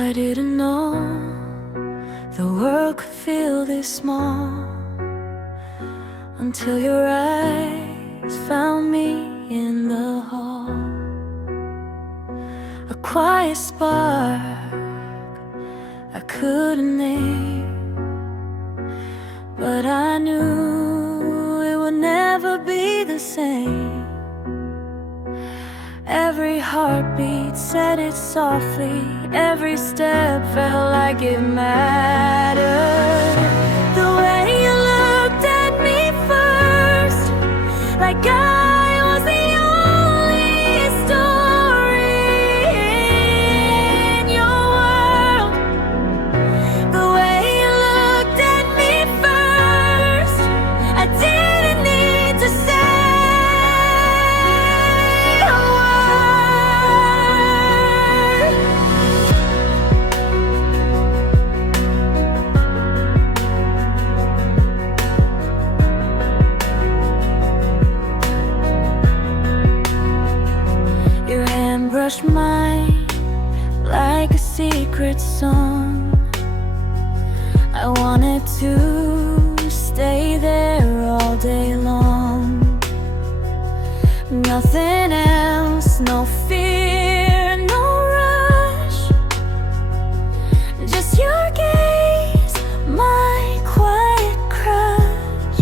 I didn't know the world could feel this small until your eyes found me in the hall. A quiet spark I couldn't name, but I knew it would never be the same. Every heartbeat said it softly, every step felt like it mattered. The way you looked at me first, like I was the only story in your world. The way you looked at me first, I didn't need to say brushed mine like a secret song. I wanted to stay there all day long. Nothing else, no fear, no rush, just your gaze, my quiet crush.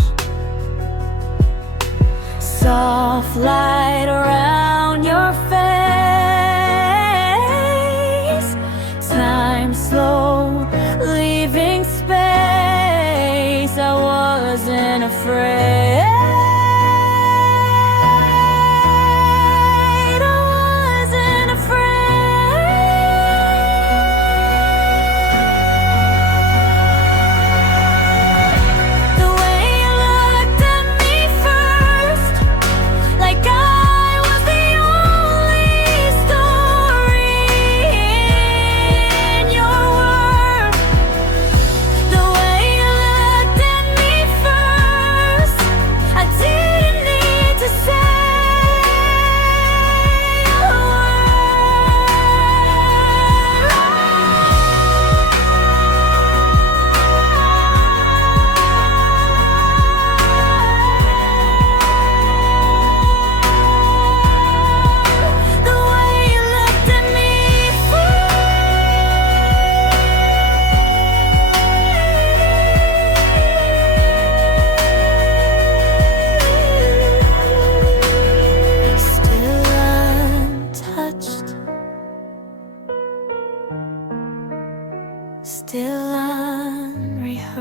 Soft light around your face, slow, leaving space. I wasn't afraid. I wasn't afraid. The way you looked at me first, like I was the only story in your world. The way you looked at me first, I didn't need to say a The way you looked at me still untouched, still unrehearsed.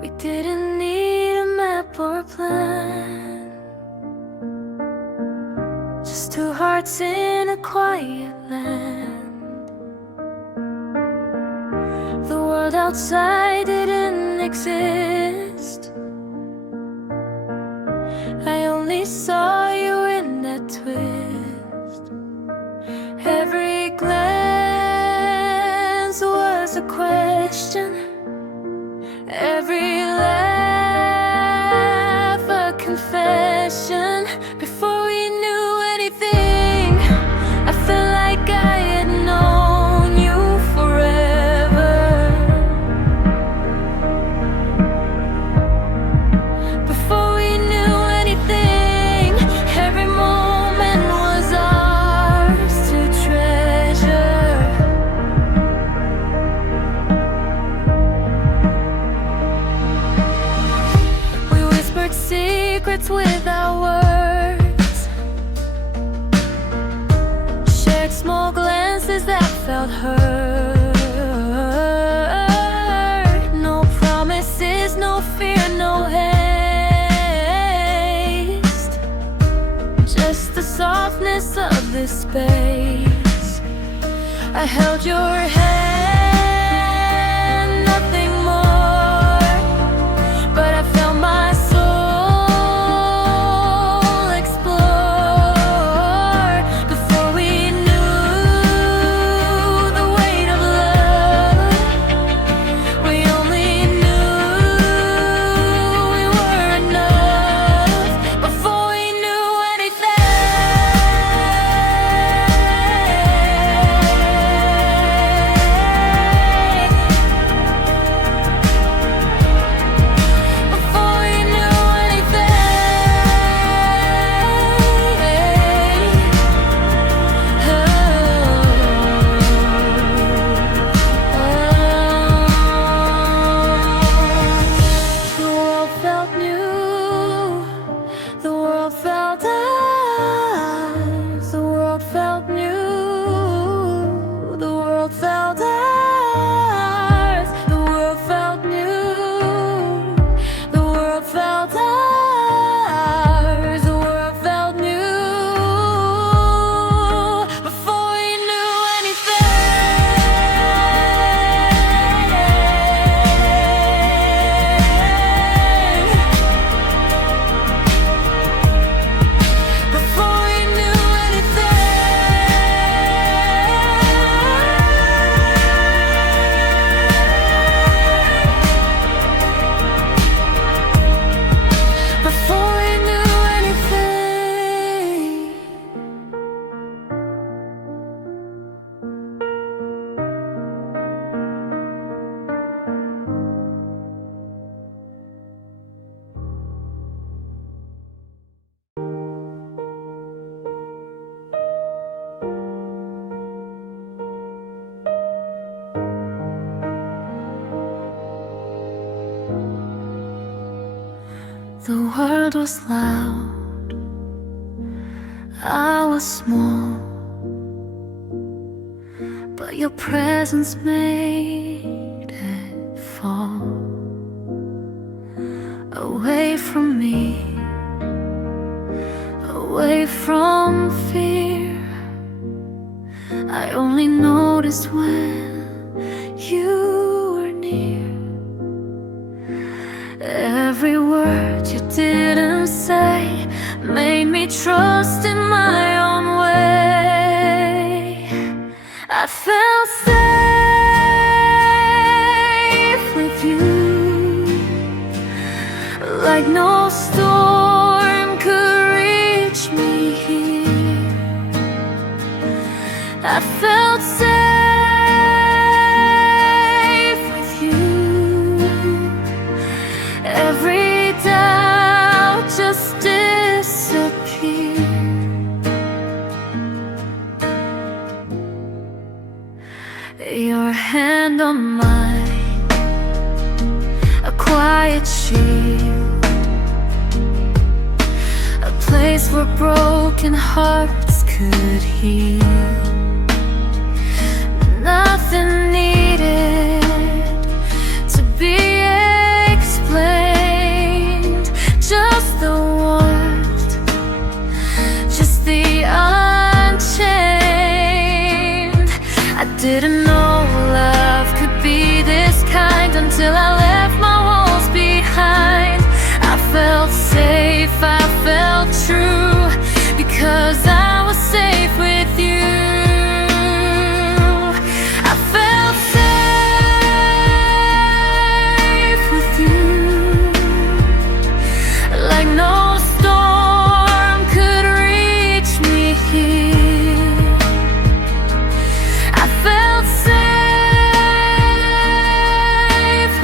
We didn't need a map or a plan, just two hearts in a quiet land. The world outside didn't exist. I only saw you in that twist. Every glance was a question, every laugh a confession. Before we knew anything, I felt like I had known you forever. Before we knew anything, every moment was ours to treasure. Secrets without words, shared small glances that felt hurt. No promises, no fear, no haste, just the softness of this space. I held your hand, nothing more, but I felt my soul explore. Before we knew The world was loud, I was small, but your presence made it fall. Away from me, away from fear. I only noticed when you were near. Every word you didn't say made me trust in my own way. I felt safe with you, like no storm could reach me here. I felt safe with you. Every doubt just disappeared. Your hand on mine, a quiet shield, a place where broken hearts could heal. Nothing needed to be explained, just the warmth, just the unchained. I didn't know love could be this kind until I left my walls behind. I felt safe, I felt true, because I was safe with you. I felt safe with you, like no storm could reach me here. I felt safe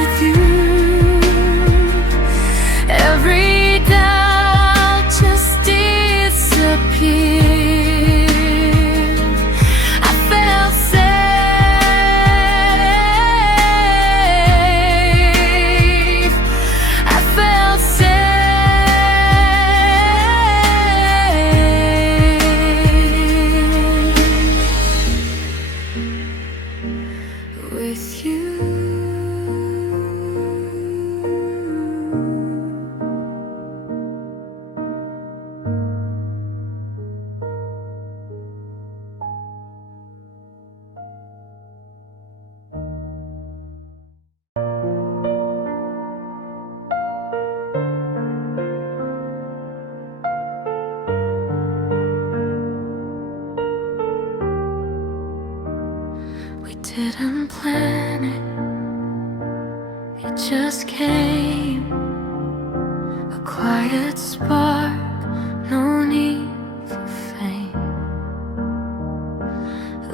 with you. Every doubt just disappeared. I felt safe. I felt safe with you. We didn't plan it, it just came. A quiet spark, no need for fame.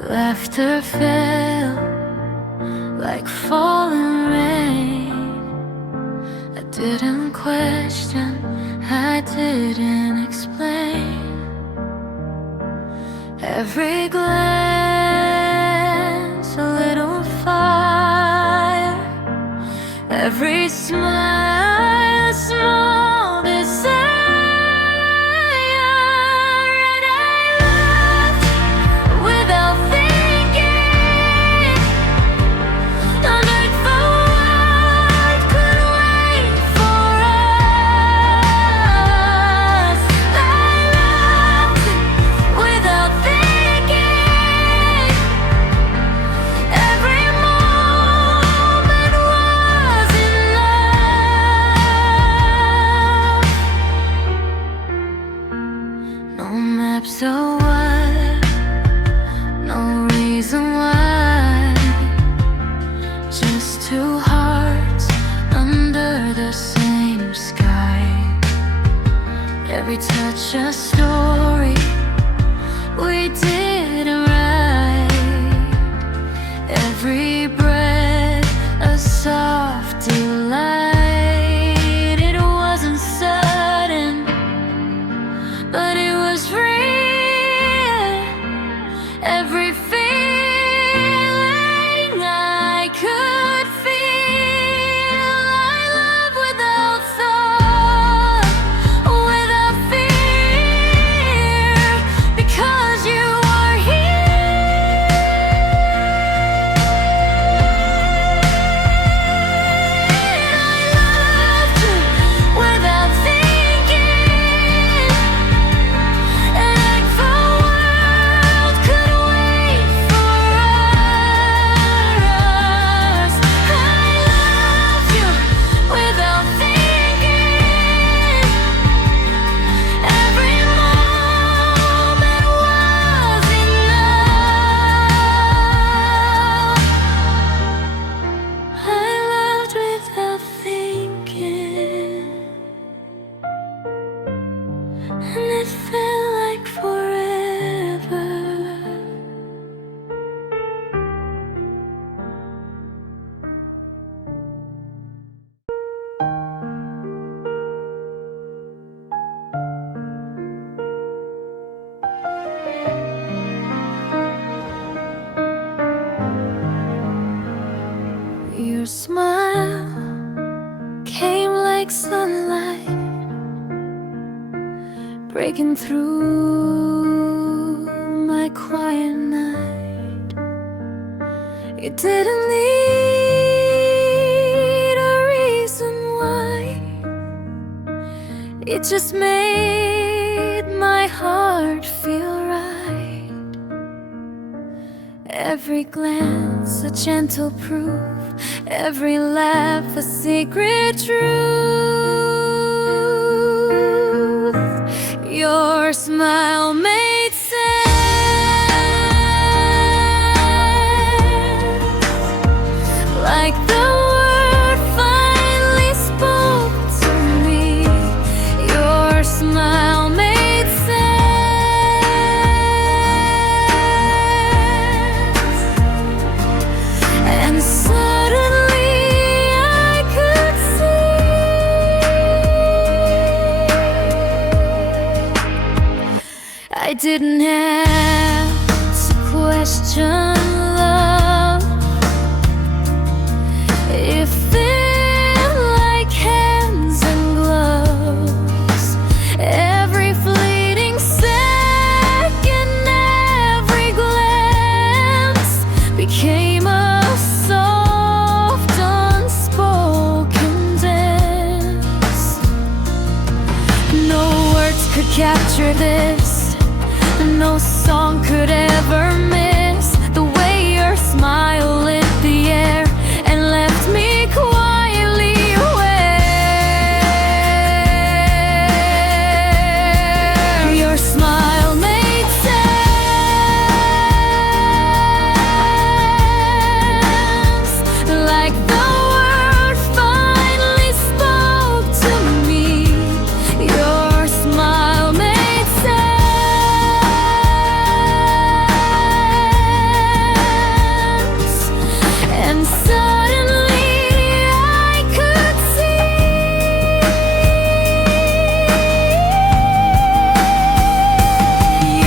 Laughter fell like falling rain. I didn't question, I didn't explain. Every glance, a little fire. Every smile, a small desire. And I loved without thinking. None of the world could wait for us. I loved without thinking. Every moment was enough. No maps or what, no reason why. Just two hearts under the same sky. Every touch a story we didn't write. Every breath a soft delight. It wasn't sudden, but it was real. Every feeling I could feel. I love without thought. Your smile came like sunlight, breaking through my quiet night. You didn't need a reason why, it just made my heart feel right. Every glance a gentle proof, every laugh a secret truth. Your smile made sense, like the word finally spoke to me. Your smile made sense, and suddenly I could see. I didn't have to question love. It felt like hands and gloves. Every fleeting second, every glance became a soft, unspoken dance. No words could capture this, no song could ever miss the way your smile lit the air and left me quietly aware. Your smile made sense, like the word finally spoke to me. Your smile made sense, and suddenly I could see.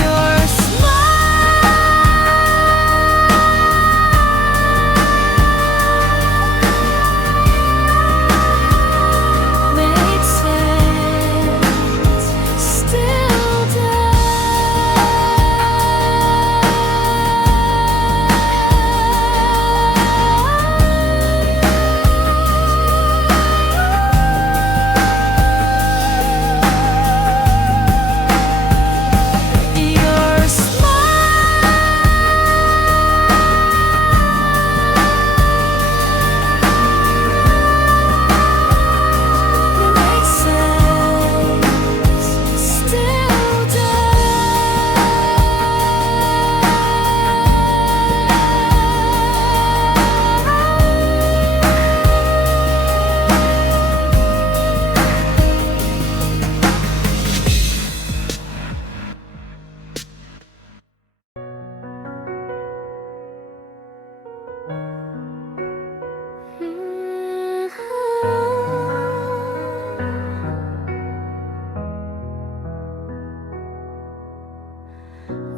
Your smile made sense, still Your smile made sense, still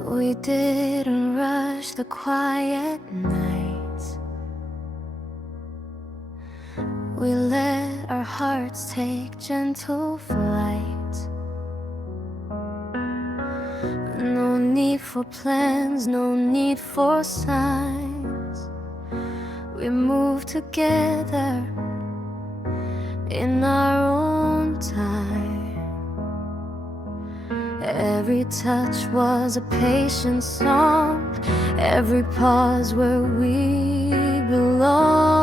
We didn't rush the quiet nights. We let our hearts take gentle flight. No need for plans, no need for signs. We move together in our own time. Every touch was a patient song, every pause where we belong.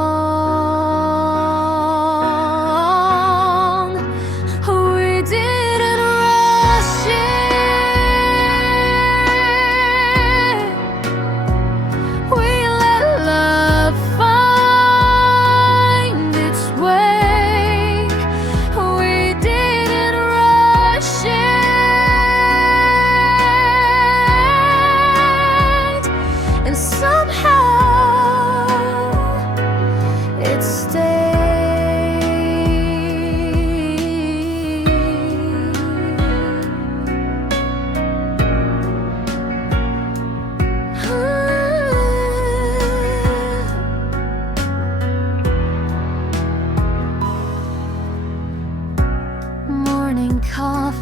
We didn't rush it, we let love find its way. We didn't rush it, and somehow it stayed.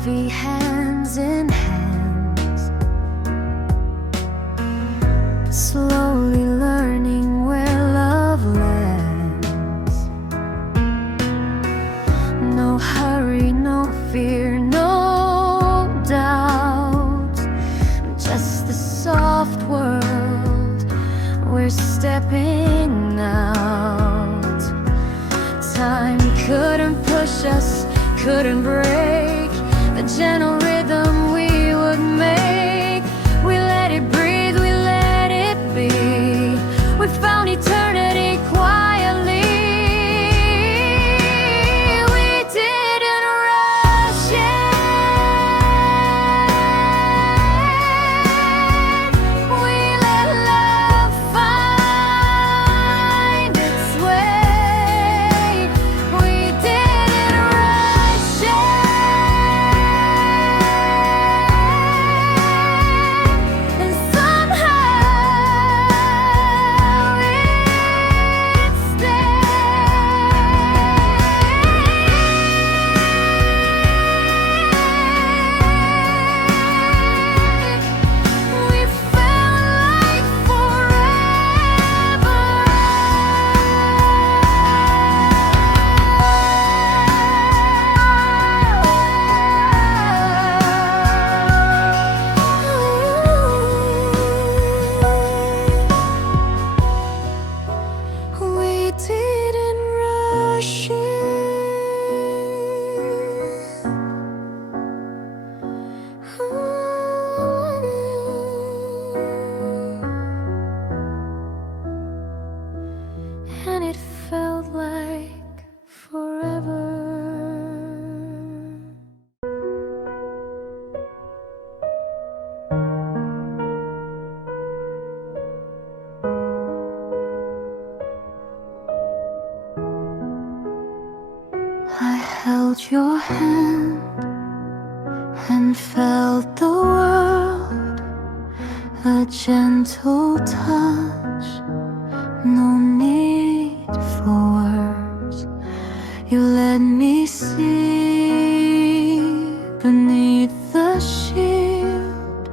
feet hands in hands, slowly learning where love lands. No hurry, no fear, no doubt, just the soft world we're stepping out. Time couldn't push us, couldn't break the gentle rhythm we would make. We let it breathe, we let it be. We found eternity quietly. We didn't rush it. We let love find its way. We didn't rush it. And somehow it stayed. We felt like forever. We didn't rush it. And it felt like forever. I held your hand and felt the world, a gentle touch, no need for words. You let me see beneath the shield,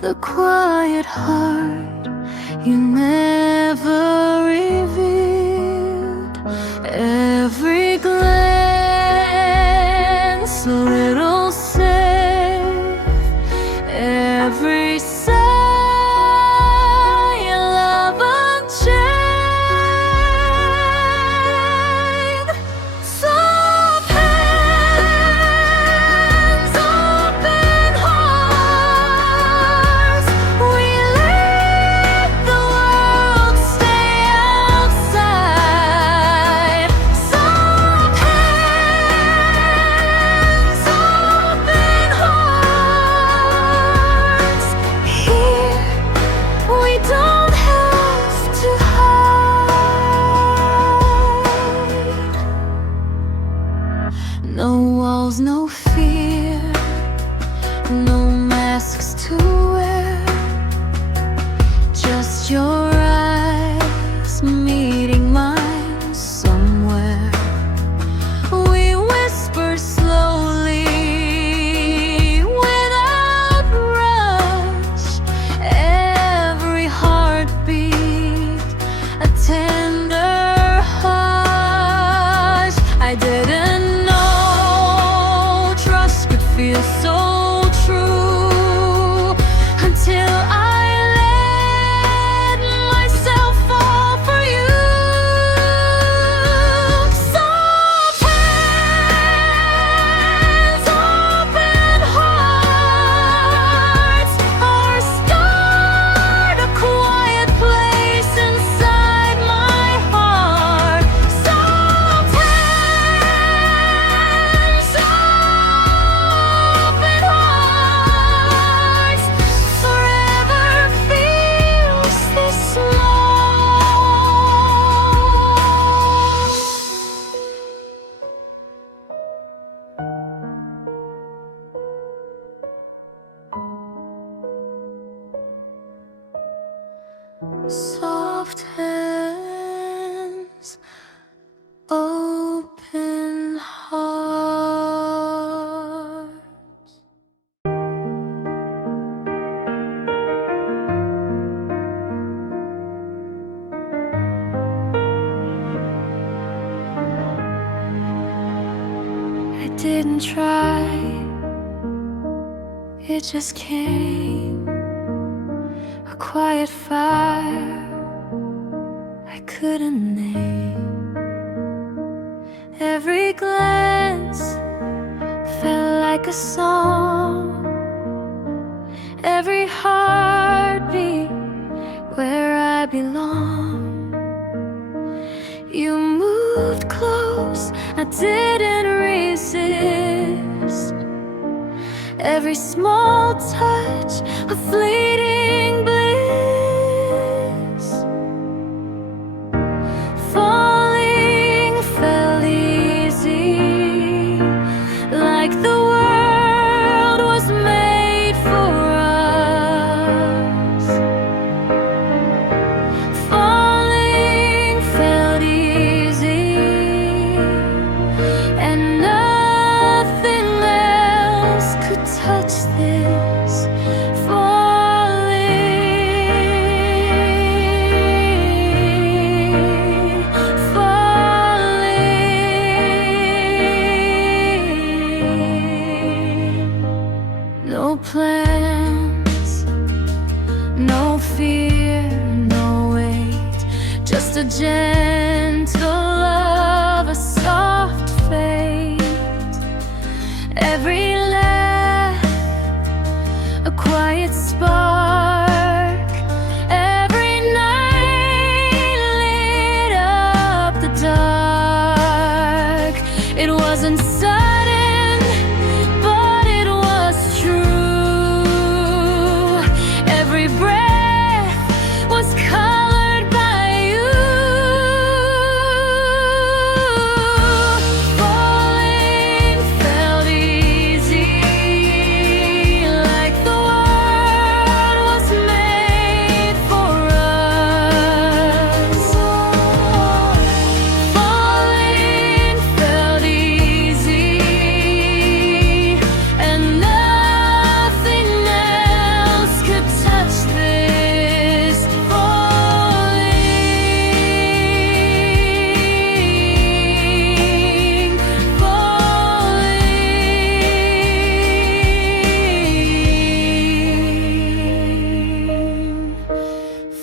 the quiet heart you never revealed. Every glance, a little safe, every sigh, love unchained. Soft hands, open hearts. We let the world stay outside. Soft hands, open hearts. Here we don't have to hide. No walls, no fear, no masks to wear, just your eyes meeting mine somewhere. We whisper slowly without rush, every heartbeat a tender hush. I didn't know trust could feel so true until I let myself fall for you. Soft hands, open hearts. Our start, a quiet place inside my heart. Soft hands, open hearts. Forever feels this small. Soft hands, open heart. didn't try, it just came. A quiet fire I couldn't name. Every glance felt like a song, every heartbeat where I belong. You moved close, I didn't resist. Every small touch, a fleeting bliss. Falling felt easy, like the world was made for us. Falling felt easy, and nothing else could touch this. No plans, no fear, no weight, just a gentle love, a soft fate. Every laugh, a quiet spark, every night lit up the dark. It wasn't sudden, but it was true. Every breath was colored by you. Falling felt easy, like the world was made for us. Falling felt easy, and nothing else could touch this.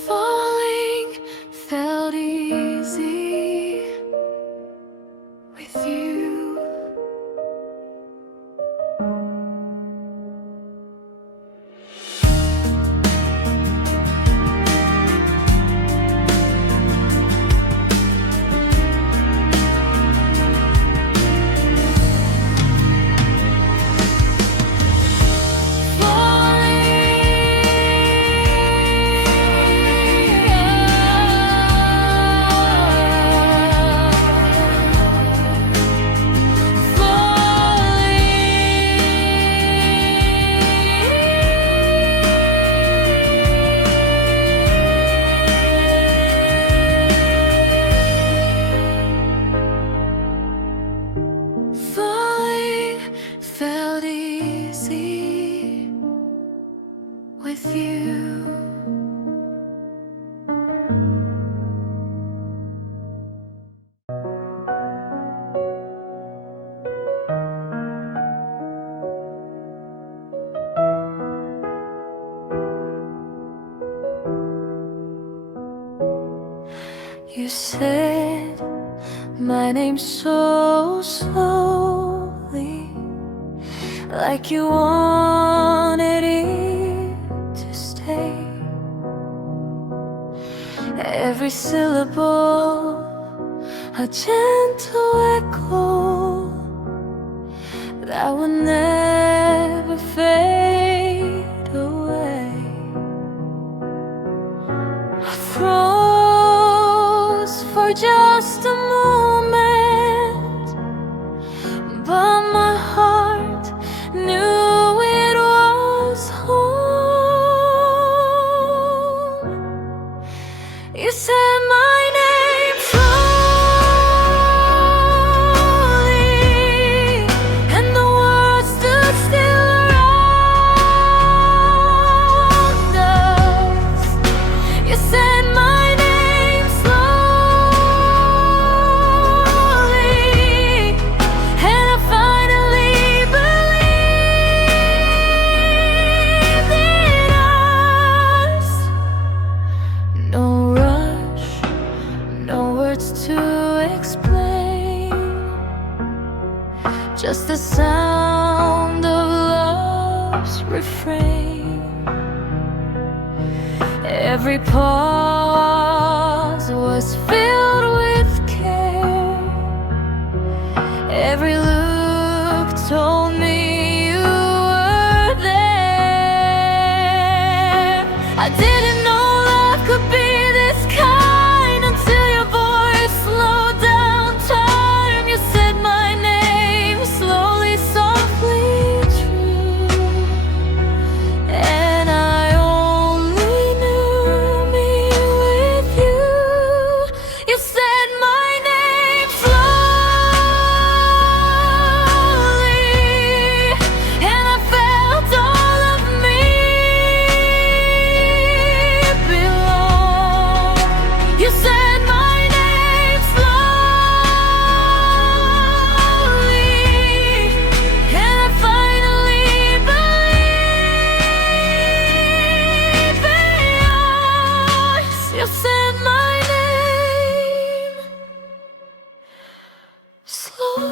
Falling felt easy with you. Falling felt easy with you. You said my name so slowly, like you wanted it to stay. Every syllable, a gentle echo that will never fade away. I froze for just a moment, but my heart knew it was home. You said my name slowly, and the world stood still around explain, just the sound of love's refrain. Every pause was filled with care. Every look told me you were there. I didn't know love could be this kind until your voice slowed down time. You said my name slowly, softly, true, and I only knew me with you. You said my name slowly, and I felt all of me belong. You said my name slowly, and I finally believe it. You said my name slowly,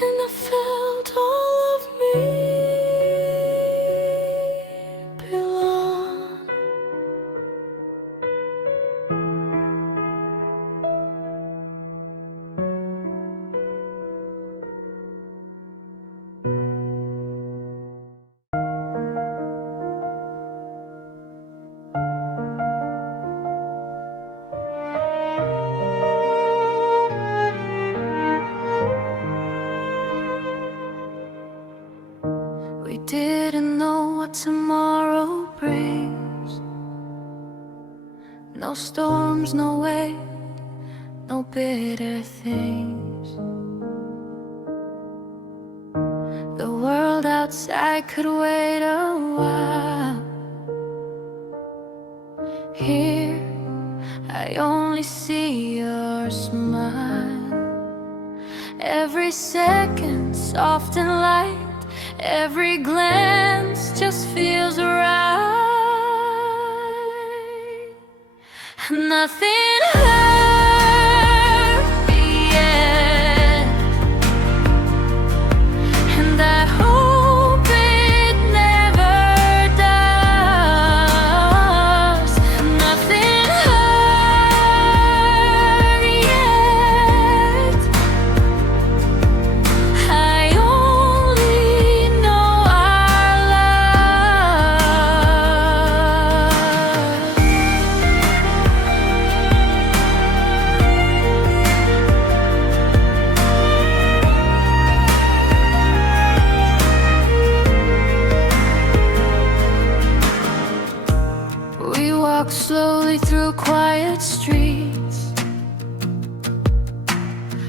and I felt all of me belong. We didn't know what tomorrow brings. No storms, no weight, no bitter things. The world outside could wait a while. Here, I only see your smile. Every second soft and light, every glance just feels right. Nothing hurt me yet, and I hope it never does. Nothing hurt yet. I only know our love. We walk slowly through quiet streets,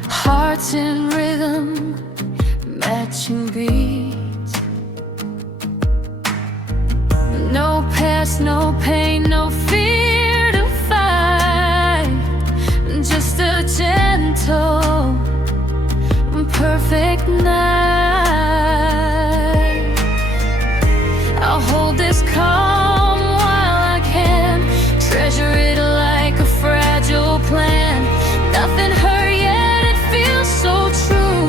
hearts in rhythm, matching beats. No past, no pain, no fear to fight. Just a gentle, perfect night. I'll hold this calm while I can, treasure it like a fragile plant. Nothing hurt yet, it feels so true.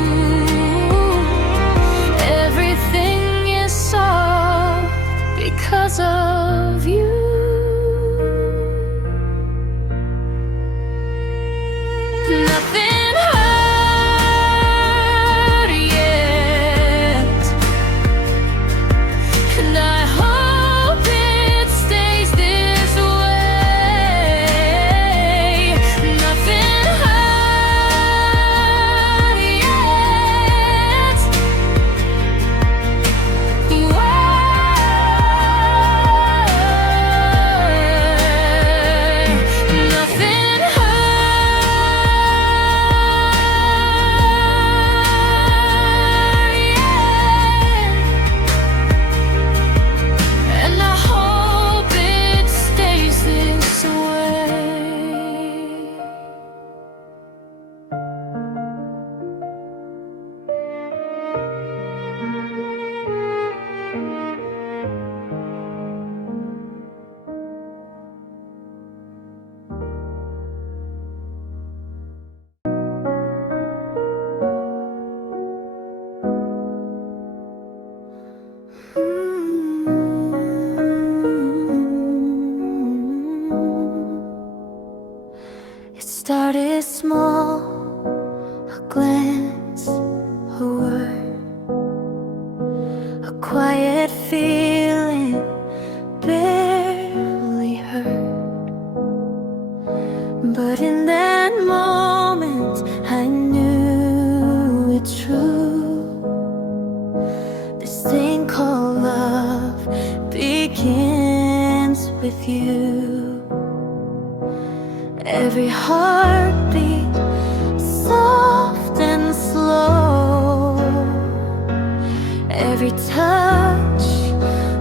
Everything is soft because of you. Nothing hurt yet, and I hope it stays this way. Nothing hurt yet. Nothing hurt It started small, a glance, a word, a quiet feeling barely heard. But in that moment I knew it's true. This thing called love begins with you. Every heartbeat, soft and slow. Every touch,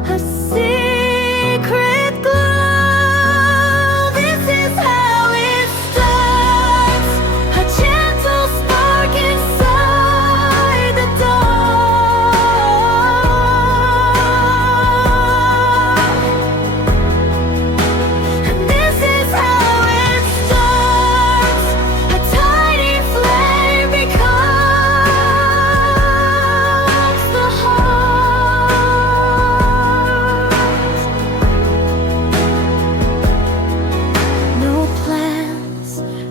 a secret glow. This is how it starts, a gentle spark inside the dark. And this is how it starts, a tiny flame becomes the heart. No plans,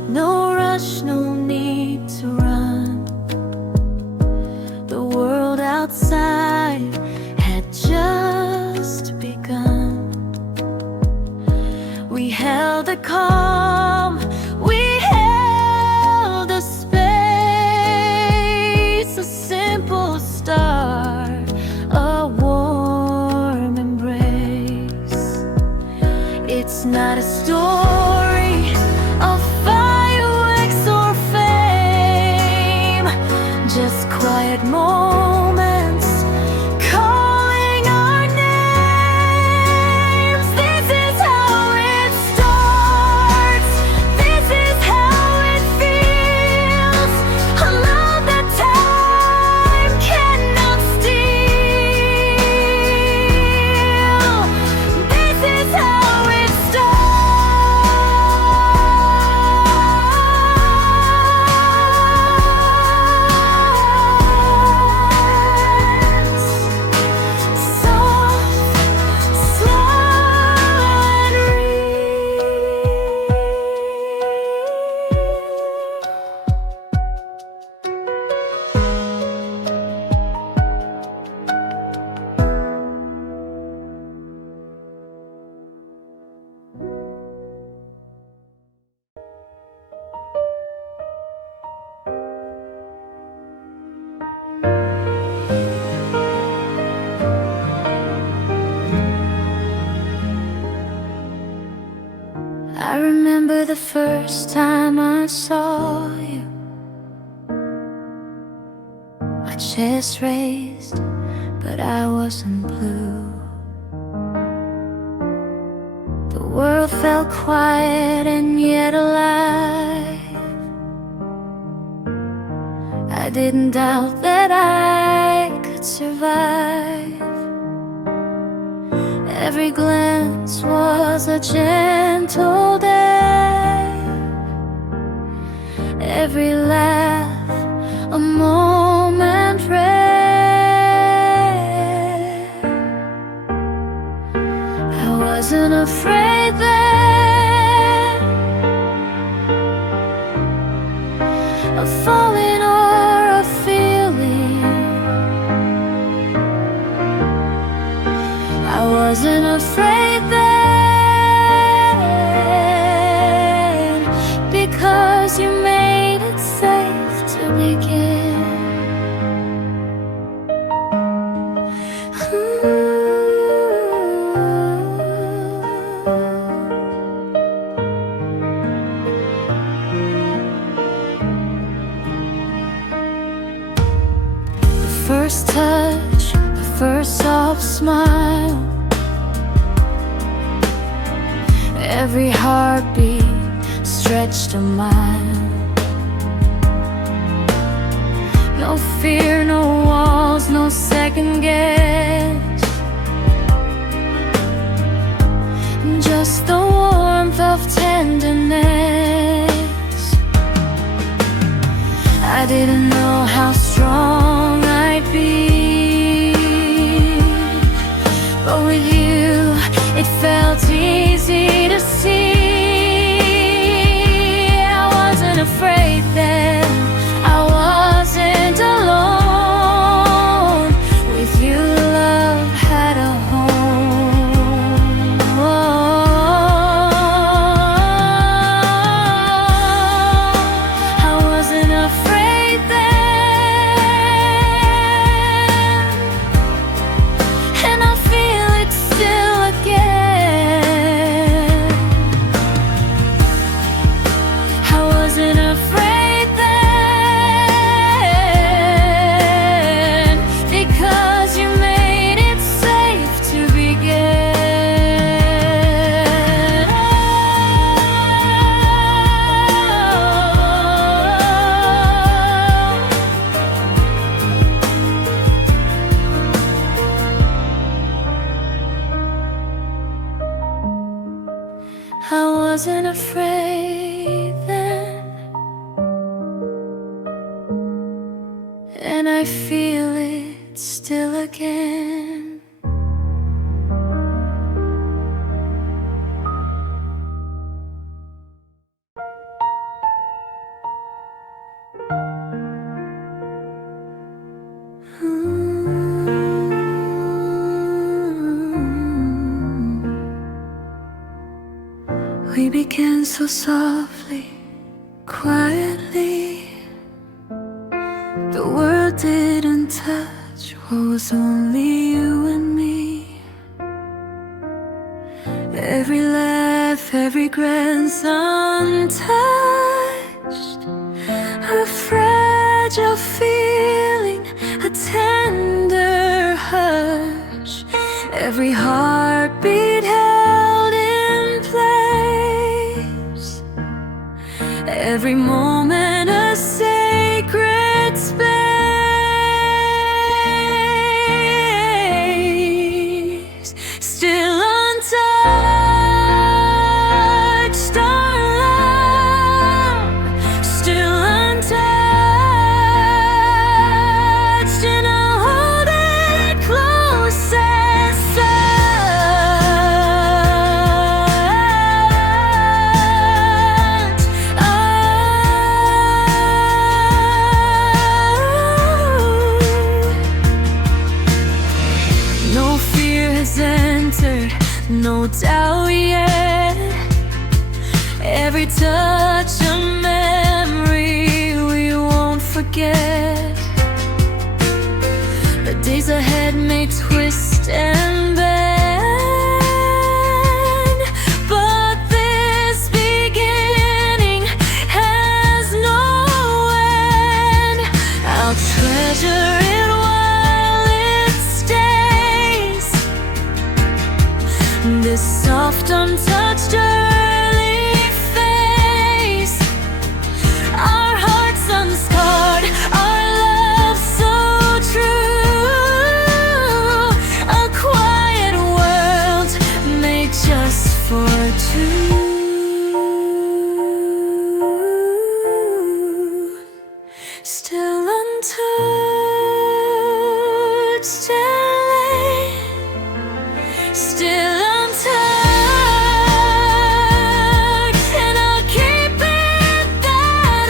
no rush, no need to run. The world outside had just begun. We held a calm, we held a space, a simple start, a warm embrace. It's not a story of fireworks or fame, just quiet moments calling our names. This is how it starts, this is how it feels, a love that time cannot steal. This is how it starts. Soft, slow and I remember the first time I saw you. My chest raised, but I wasn't blue. The world felt quiet and yet alive. I didn't doubt that I could survive. Every glance was a gentle day, every laugh a moment rare. I wasn't afraid then of falling or of feeling. I wasn't afraid then, because you made it safe to begin. The first touch, the first soft smile, every heartbeat stretched a mile. No fear, no walls, no second guess, just the warmth of tenderness. I didn't know how strong I'd be, but with you it felt easy to see. I wasn't afraid then, because you made it safe to begin. I wasn't afraid then, and I feel it still again. We began so softly, quietly. The world didn't touch what was only you and me. Every laugh, every glance untouched, a fragile feeling, a tender hush. Every heartbeat held in place, every moment a sacred space. Still untouched, our love, still untouched, and I'll hold it close as such. No fear has entered, no doubt yet. Every touch a memory we won't forget. The days ahead may twist and bend, but this beginning has no end. I'll treasure it while it stays, this soft, untouched early phase. Our hearts unscarred, our love so true, a quiet world made just for two. Still untouched and late, still untouched, and I'll keep it that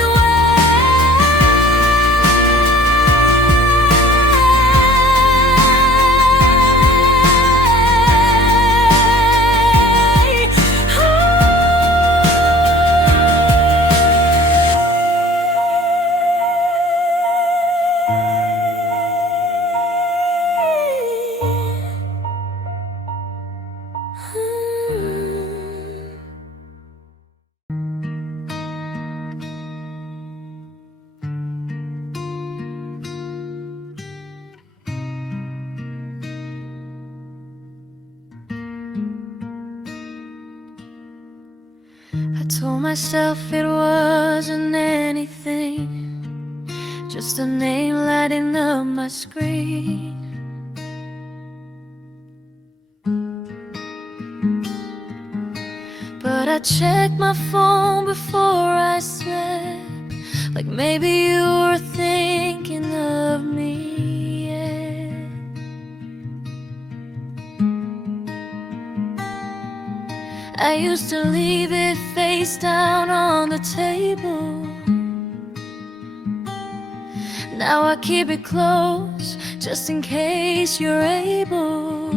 I told myself it wasn't anything, just a name lighting up my screen. But I checked my phone before I slept, like maybe you were thinking of me. Yeah. I used to leave it face down on the table. Now I keep it close, just in case you're able.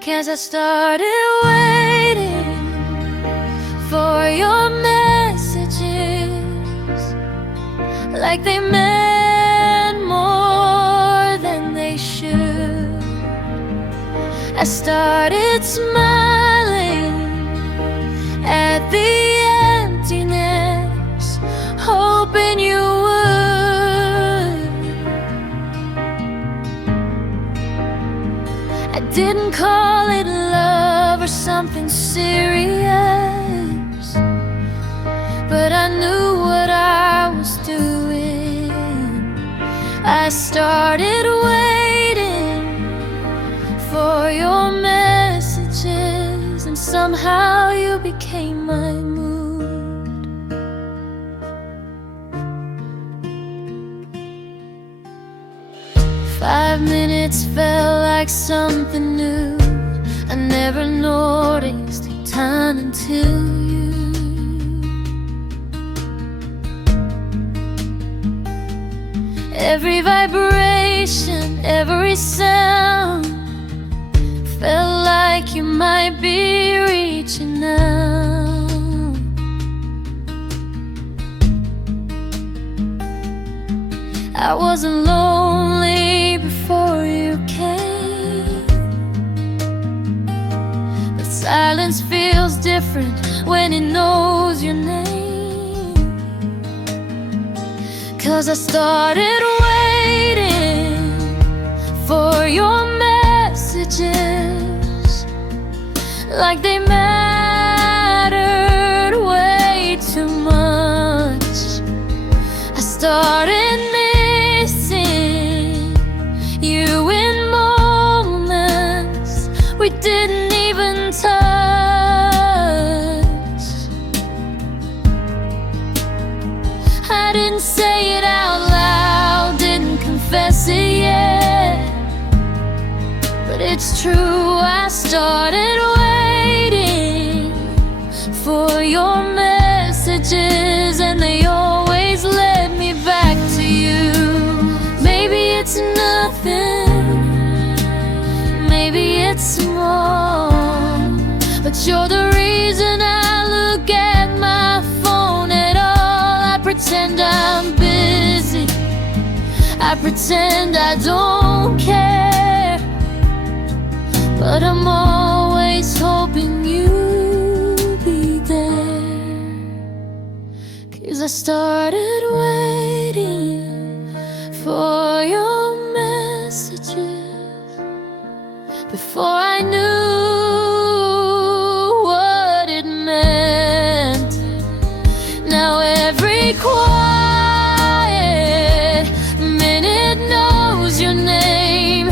'Cause I started waiting for your messages, like they meant more than they should. I started smiling at the empty call it love or something serious, but I knew what I was doing. I started waiting for your messages, and somehow you became my mood. 5 minutes felt like something new. I never noticed the time until you. Every vibration, every sound felt like you might be reaching out. I wasn't lonely before you came, but silence feels different when it knows your name. 'Cause I started waiting for your messages, like they mattered way too much. I started missing you in moments we didn't even touch. I didn't say it out loud, didn't confess it yet, but it's true, I started waiting for your messages, and they always led me back to you. Maybe it's nothing, maybe it's small, but you're the reason I look at my phone at all. I pretend I'm busy, I pretend I don't care, but I'm always hoping you'll be there. 'Cause I started waiting for your messages before I knew what it meant. Now every quiet minute knows your name,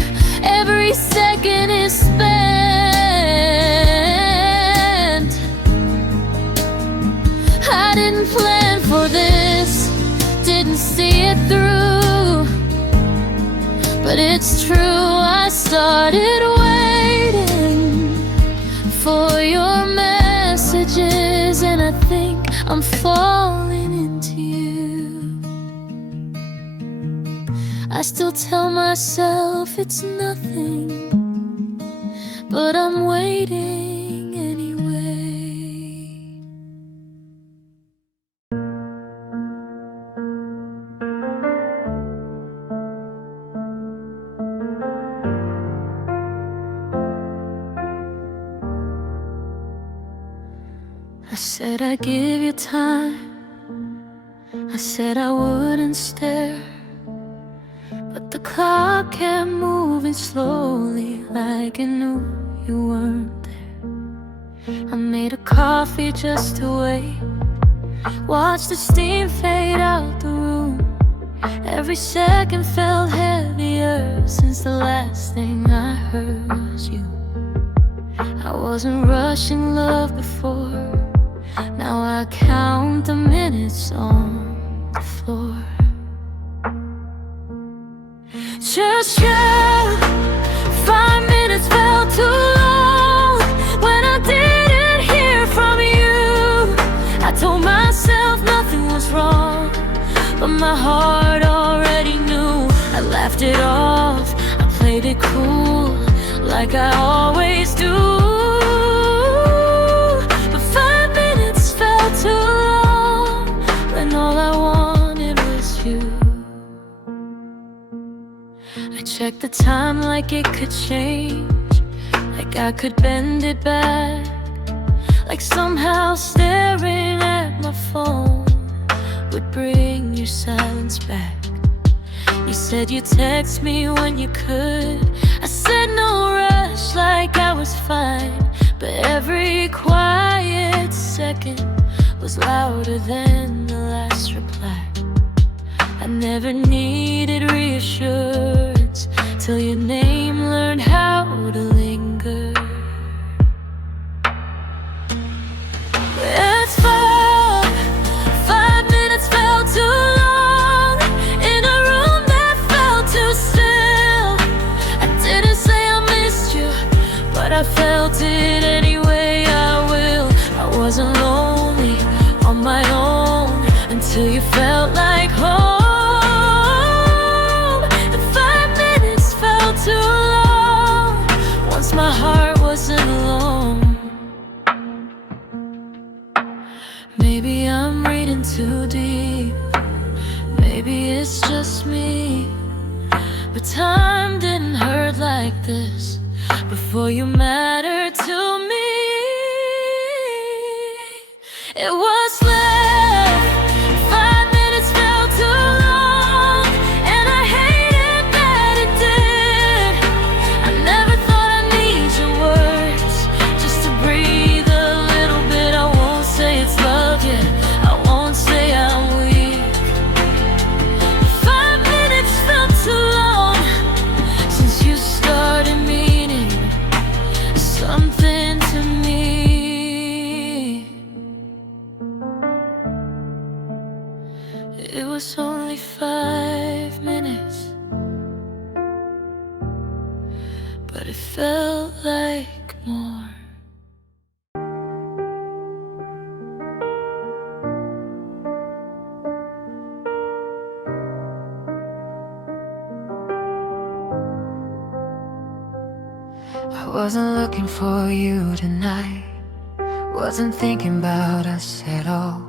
every second is spent. I didn't plan for this, didn't see it through, but it's true, I started waiting for your messages, and I think I'm falling into you. I still tell myself it's nothing, but I'm waiting anyway. I said I'd give you time, I said I wouldn't stare, but the clock kept moving slowly like it knew you weren't there. I made a coffee just to wait, watch the steam fade out the room. Every second felt heavier since the last thing I heard was you. I wasn't rushing love before, now I count the minutes on the floor. Just you, 5 minutes felt too long when I didn't hear from you. I told myself nothing was wrong, but my heart already knew. I laughed it off, I played it cool, like I always do. But 5 minutes felt too long when all I wanted was you. I checked the time like it could change, like I could bend it back, like somehow staring at my phone would bring your silence back. You said you'd text me when you could, I said no rush, much like I was fine, but every quiet second was louder than the last reply. I never needed reassurance till your name learned how to linger. It's 5 minutes felt too long in a room that felt too still. I didn't say I missed you, but I felt it anyway. I will. I wasn't lonely on my own until you felt like home. And 5 minutes felt too long once my heart wasn't alone. Maybe I'm reading too deep, maybe it's just me, but time didn't hurt like this before you mattered to me. It was left. 5 minutes felt too long, and I hated that it did. I never thought I'd need your words just to breathe a little bit. I won't say it's love yet, I won't say I'm weak. 5 minutes felt too long since you started meaning something to me. It was only 5 minutes, but it felt like more. I wasn't looking for you tonight, wasn't thinking about us at all.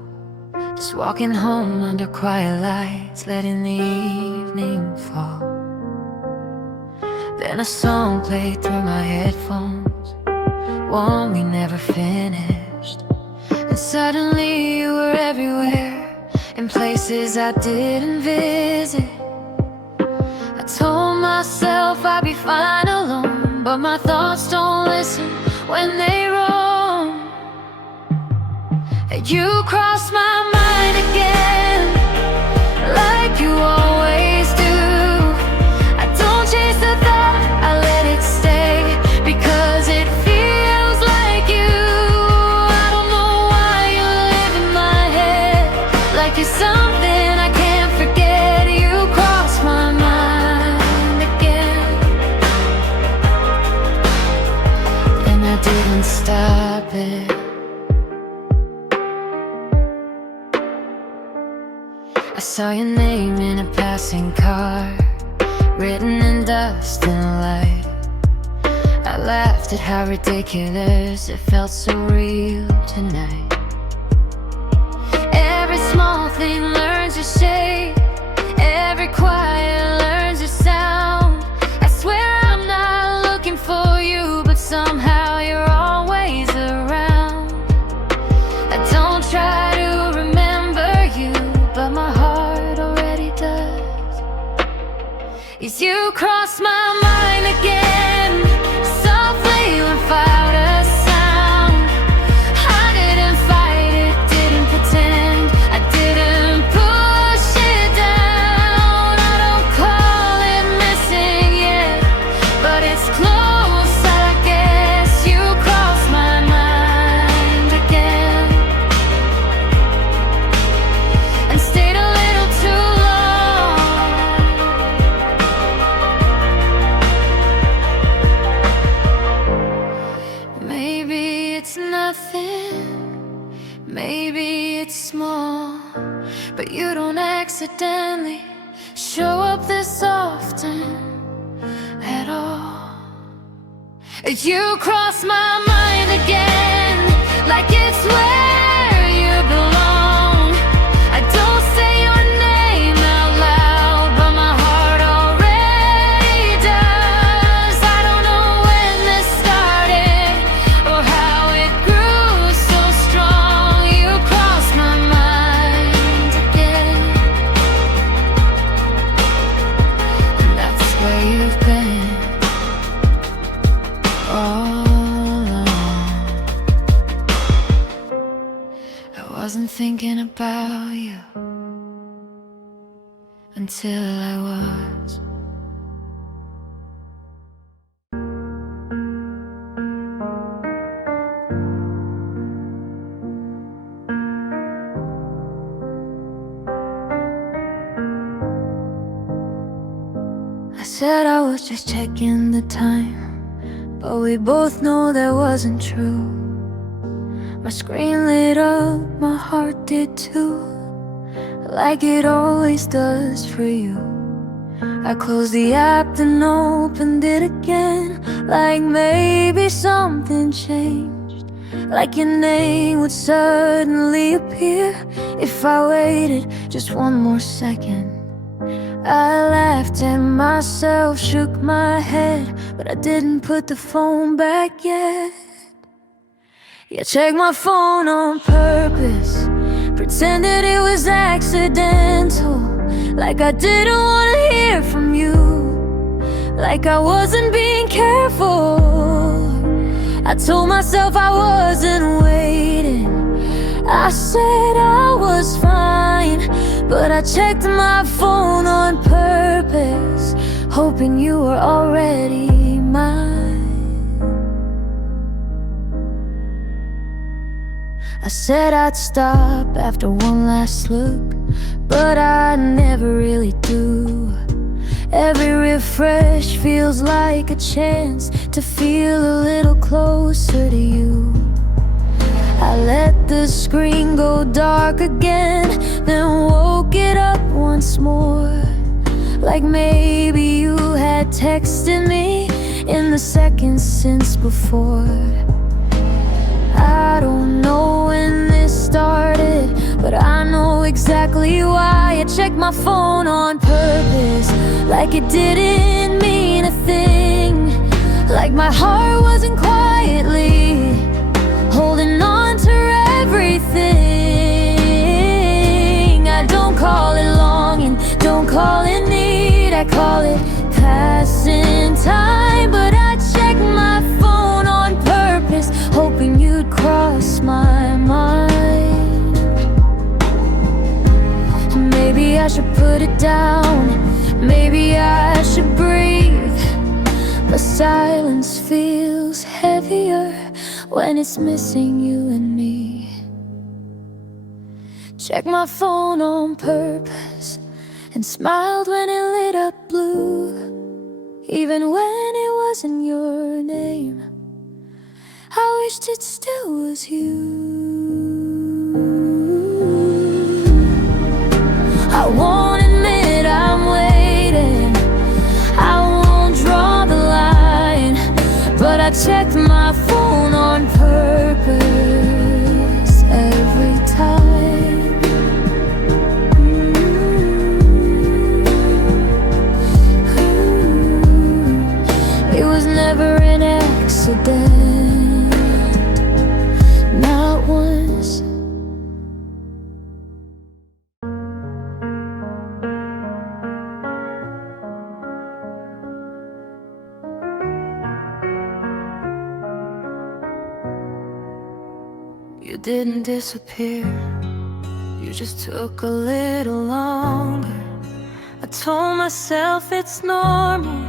Just walking home under quiet lights, letting the evening fall. Then a song played through my headphones, one we never finished. And suddenly you were everywhere, in places I didn't visit. I told myself I'd be fine alone, but my thoughts don't listen when they roam. You crossed my mind again, like you always do. I don't chase the thought, I let it stay, because it feels like you. I don't know why you live in my head, like you're something I can't forget. You crossed my mind again, and I didn't stop it. I saw your name in a passing car, written in dust and light. I laughed at how ridiculous it felt, so real tonight. Every small thing learns your shape, every quiet learns your sound. I swear I'm not looking for you, but somehow you're always around. I don't try to remember you, but my heart already does. Is you cross my mind again, softly without a sound. I didn't fight it, didn't pretend, I didn't push it down. I don't call it missing yet, but it's close, I guess. You crossed my mind again, and stayed a little too long. Maybe it's nothing, maybe it's small, but you don't accidentally show up this often at all. You cross my mind again, like it's where you belong. I don't say your name out loud, but my heart already does. I don't know when this started or how it grew so strong. You crossed my mind again, and that's where you've been. wasn't thinking about you until I was. I said I was just checking the time, but we both know that wasn't true. My screen lit up, my heart did too, like it always does for you. I closed the app then opened it again, like maybe something changed, like your name would suddenly appear if I waited just one more second. I laughed at myself, shook my head, but I didn't put the phone back yet. Yeah, checked my phone on purpose, pretended it was accidental, like I didn't want to hear from you, like I wasn't being careful. I told myself I wasn't waiting, I said I was fine, but I checked my phone on purpose, hoping you were already mine. I said I'd stop after one last look, but I never really do. Every refresh feels like a chance to feel a little closer to you. I let the screen go dark again, then woke it up once more, like maybe you had texted me in the seconds since before. I don't know when this started, but I know exactly why. I checked my phone on purpose, like it didn't mean a thing, like my heart wasn't quietly holding on to everything. I don't call it longing, don't call it need, I call it passing time. But I check my phone on purpose, hoping you'd cross my mind. Maybe I should put it down, maybe I should breathe, but silence feels heavier when it's missing you and me. Checked my phone on purpose and smiled when it lit up blue, even when it wasn't your name. I wished it still was you. I won't admit I'm waiting, I won't draw the line, but I checked my phone on purpose every time. It was never an accident, not once. You didn't disappear, you just took a little longer. I told myself it's normal,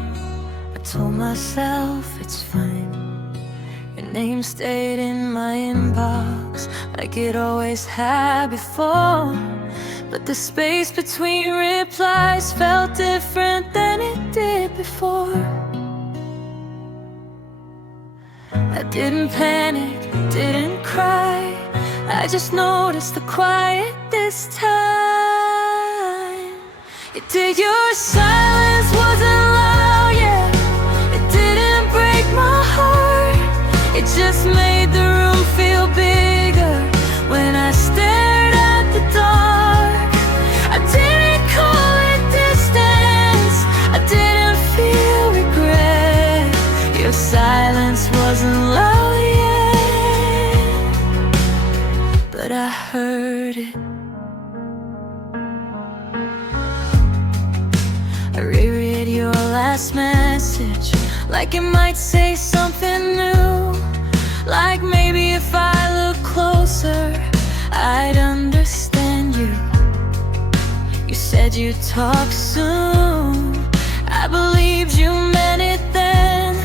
I told myself it's fine. Your name stayed in my inbox like it always had before, but the space between replies felt different than it did before. I didn't panic, didn't cry, I just noticed the quiet this time. It did. Your silence wasn't loud, yeah, it didn't break my heart, it just made the room feel bigger when I stared at the dark. I didn't call it distance, I didn't feel regret. Your silence wasn't loud yet, but I heard it. I reread your last message, like it might say something new, like maybe if I look closer I'd said you'd talk soon. I believed you meant it then.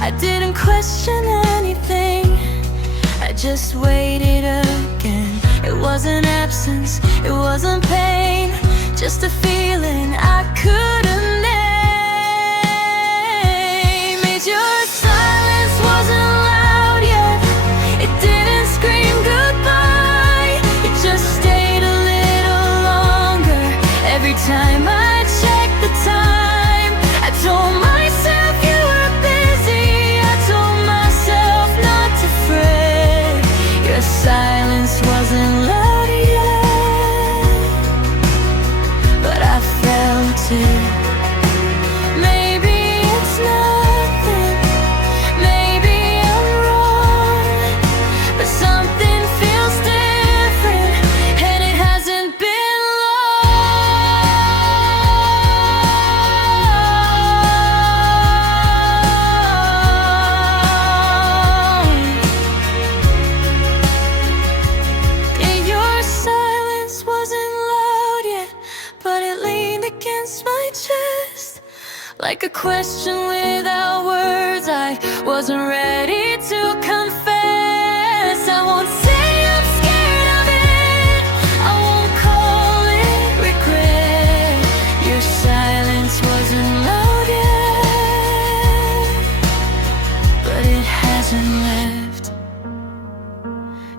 I didn't question anything, I just waited again. It wasn't absence, it wasn't pain, just a feeling I couldn't name. Your silence wasn't loud yet, it didn't scream goodbye. It just stayed a little longer. Every time I checked the time, I told myself you were busy. I told myself not to fret. Your silence wasn't loud yet, but I felt it. Maybe it's nothing, maybe I'm wrong, but something feels different, and it hasn't been long. Yeah, your silence wasn't loud yet, but it leaned against my chest like a question without words. I wasn't ready to confess. I won't say I'm scared of it, I won't call it regret. Your silence wasn't loud yet, but it hasn't left.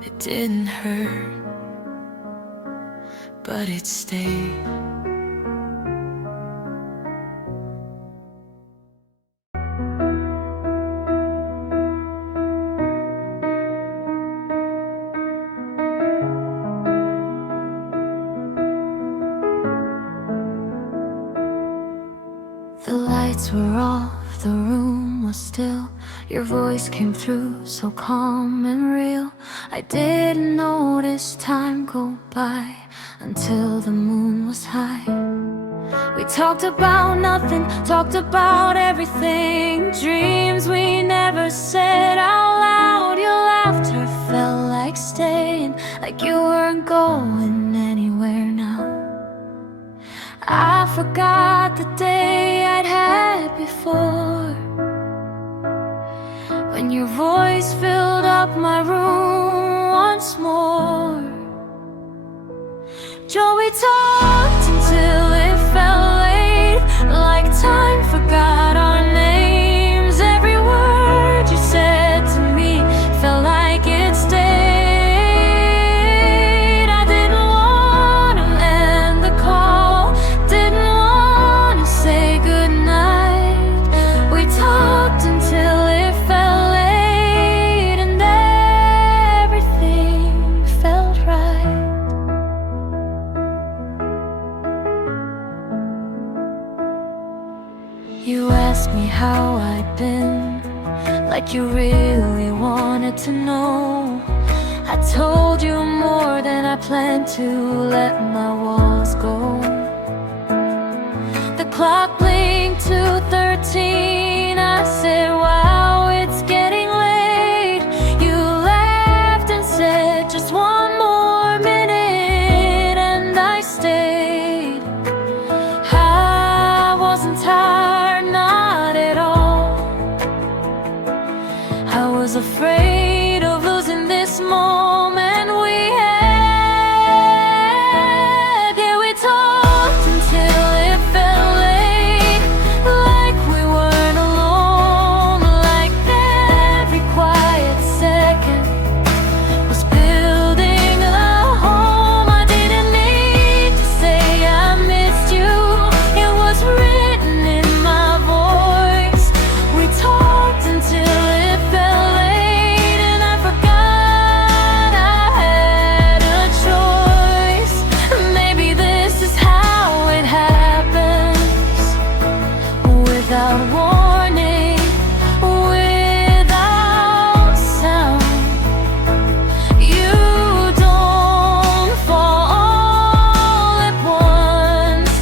It didn't hurt, but it stayed. The lights were off, the room was still. Your voice came through so calm and real. I didn't notice time go by until the moon was high. We talked about nothing, talked about everything. Dreams we never said out loud. Your laughter felt like staying, like you weren't going anywhere now. I forgot the day I'd had before, when your voice filled up my room once more. Joe, we talked until it felt late, like time forgot our names. Every word you said to me felt like it stayed. I didn't want to end the call, didn't want to say goodnight. We talked until it felt late, and everything felt right. You asked me how I'd been, like you really wanted to know. I told you more than I planned to, let my walls go. The clock blinked to 13. I said, wow, it's getting late. You laughed and said, just one more minute, and I stayed. I wasn't tired, not at all. I was afraid of losing this moment we had. Yeah, we talked until it felt late, like we weren't alone, like every quiet second was building a home. I didn't need to say I missed you, it was written in my voice. We talked until it felt late, and I forgot I had a choice. Maybe this is how it happens, without warning, without sound. You don't fall all at once,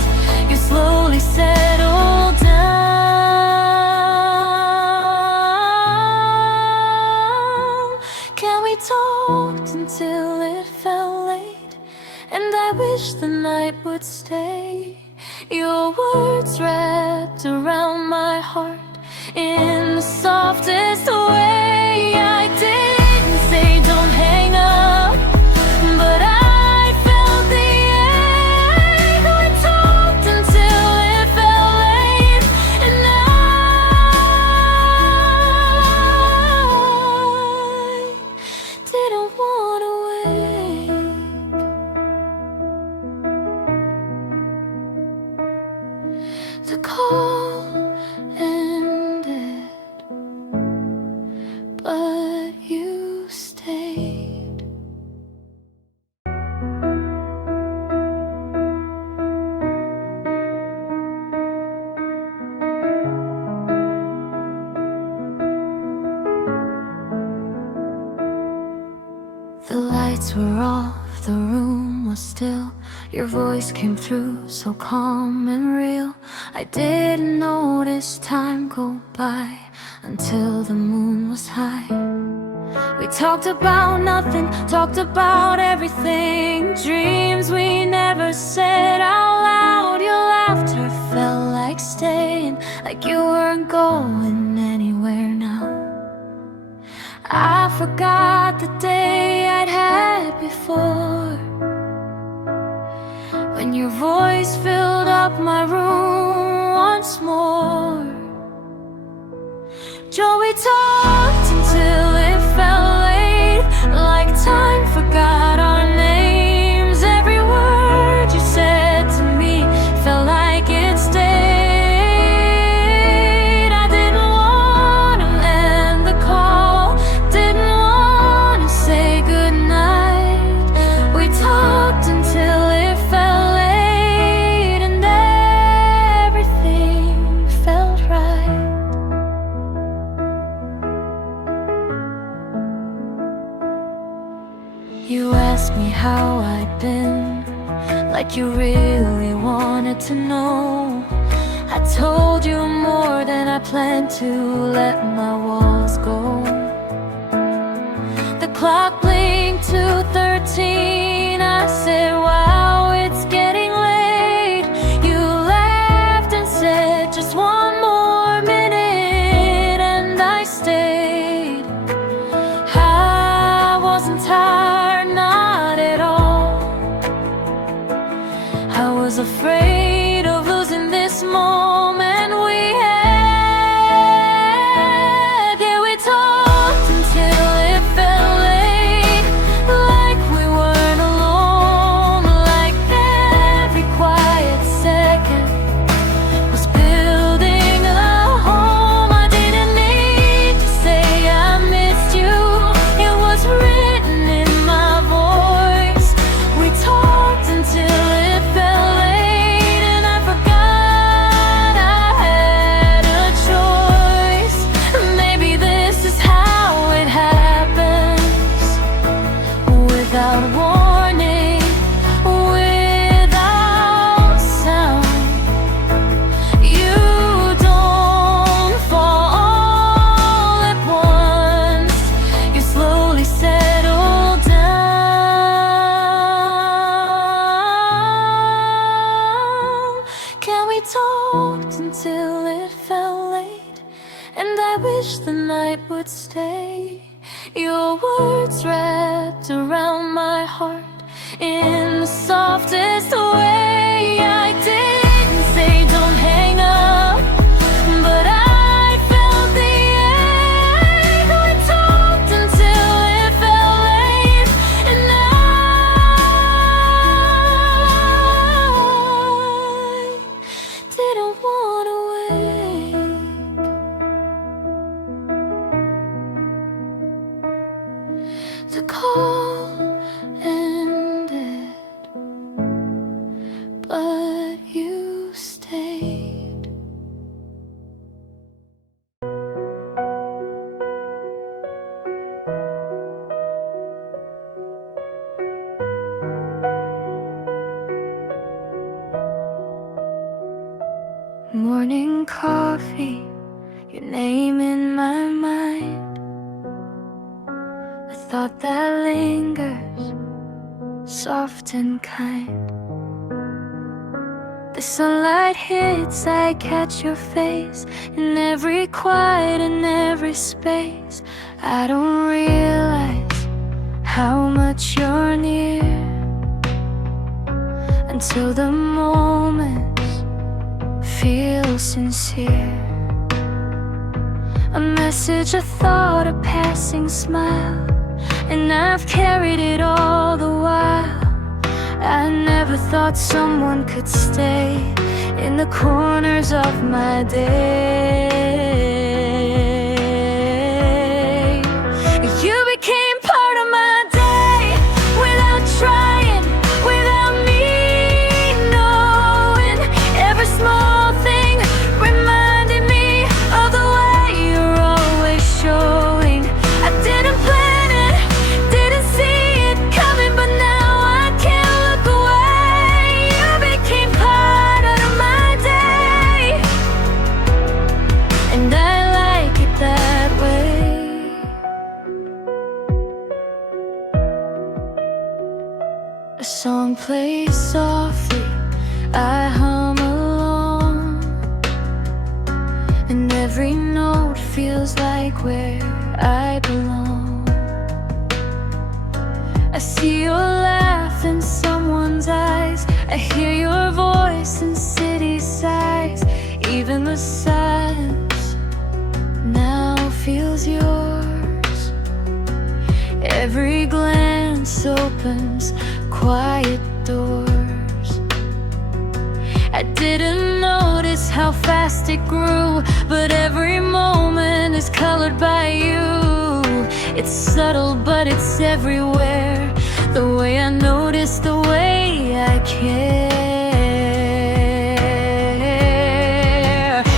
you slowly settle down. Can we talk until it felt late, and I wish the night would stay. Your words wrapped around my heart in the softest way. I didn't say don't hang up, but I felt the ache. We talked until it felt late, and I didn't want to wait. The call ended, but you stayed. The lights were off, the room was still. Your voice came through so calm and real. I didn't notice time go by until the moon was high. We talked about nothing, talked about everything. Dreams we never said out loud. Your laughter felt like staying, like you weren't going anywhere now. I forgot the day I'd had before, when your voice filled up my room once more. Joe, we talked until it felt late, like time forgot our names. Every word you said to me felt like it stayed. I didn't want to end the call, didn't want to say goodnight. We talked until it felt late, and everything felt right. You asked me how I'd been, like you really wanted to know. I told you more than I planned to let my walls go. The clock blinked to 13. I said, wow, it's getting late. You laughed and said, just one more minute, and I stayed. I wasn't tired, not at all. I was afraid of losing this moment we had. Yeah, we talked until it felt late, like we weren't alone, like every quiet second was building a home. I didn't need to say I missed you, it was written in my voice. We talked until it felt late, and I forgot I had a choice. Maybe this is how it happens, without warning, without sound. You don't fall all at once, you slowly settle down. Can we talk until it felt late, and I wish the night would stay. Your words wrapped around my heart in the softest way. I didn't say don't hang up, but I felt the ache. We talked until it felt late, and I didn't want to wait. The call ended, but you stayed. Morning coffee, your name in my mind, a thought that lingers, soft and kind. The The sunlight hits, I catch your face in every quiet, in every space. I don't realize how much you're near until the moments feel sincere. A message, a thought, a passing smile, and I've carried it all the while. I never thought someone could stay in the corners of my day. You became part of my day without trying, without me knowing. Every small thing reminded me of the way you're always showing. I didn't plan it, didn't see it coming, but now I can't look away. You became part of my day, and I like it that way. A song plays softly, I hum along, and every note feels like where I belong. I see your laugh in someone's eyes, I hear your voice in city sighs. Even the silence now feels yours. Every glance opens quiet doors. I didn't notice how fast it grew, but every moment is colored by you. It's subtle, but it's everywhere. The way I notice, the way I care.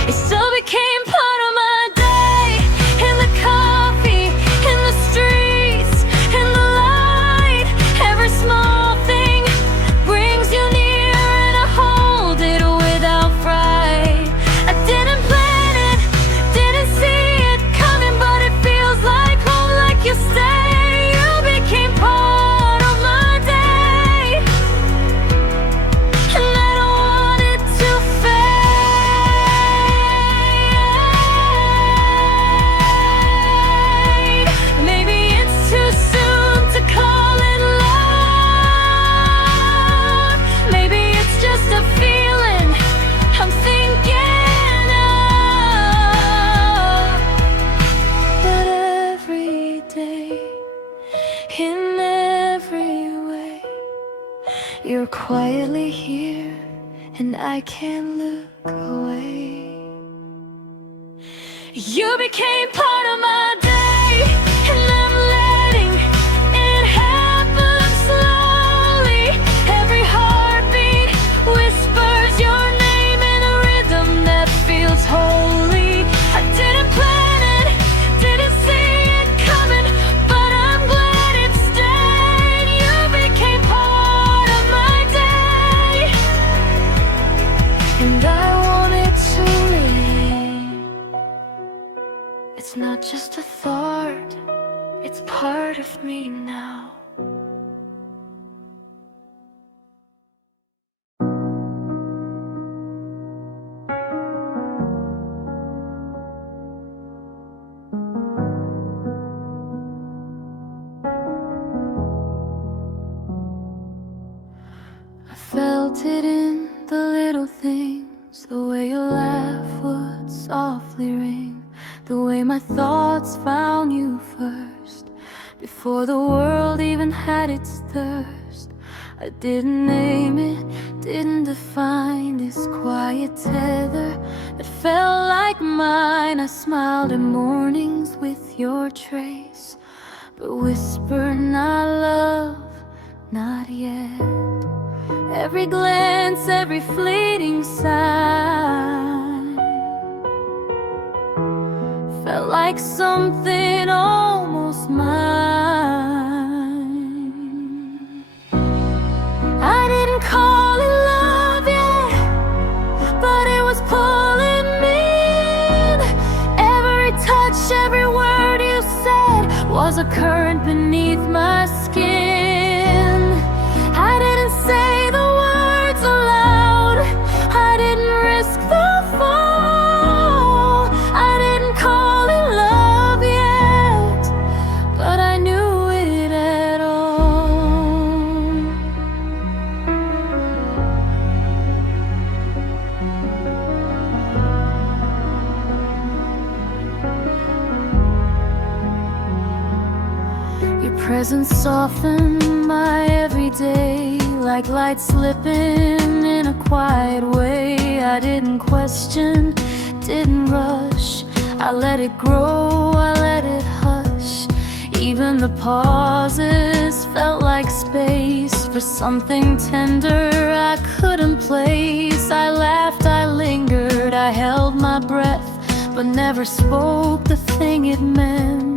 It still became part of my day, in the coffee, in the streets, in the light. Every small thing brings you near, and I hold it without fright. I didn't plan it, didn't see it coming, but it feels like home, like you stay. You became part of my day, and I don't want it to fade. Maybe it's too soon to call it love. Maybe it's just a feeling I'm thinking of. But every day, in every way, you're quietly here, and I can't look away. You became part of my day, and I'm letting it happen slowly. Every heartbeat whispers your name in a rhythm that feels holy. I didn't plan it, didn't see it coming, but I'm glad it stayed. You became part of my day, and I want it to remain. It's not just a thought, it's part of me now. I felt it in the little things, the way your laugh would softly ring, the way my thoughts found you first, before the world even had its thirst. I didn't name it, didn't define this quiet tether that felt like mine. I smiled at mornings with your trace, but whispered not love, not yet. Every glance, every fleeting sign felt like something almost mine. I didn't call it love yet, but it was pulling me in. Every touch, every word you said was a current beneath my skin. I didn't say the words aloud, I presence softened my everyday, like light slipping in a quiet way. I didn't question, didn't rush. I let it grow, I let it hush. Even the pauses felt like space for something tender I couldn't place. I laughed, I lingered, I held my breath, but never spoke the thing it meant.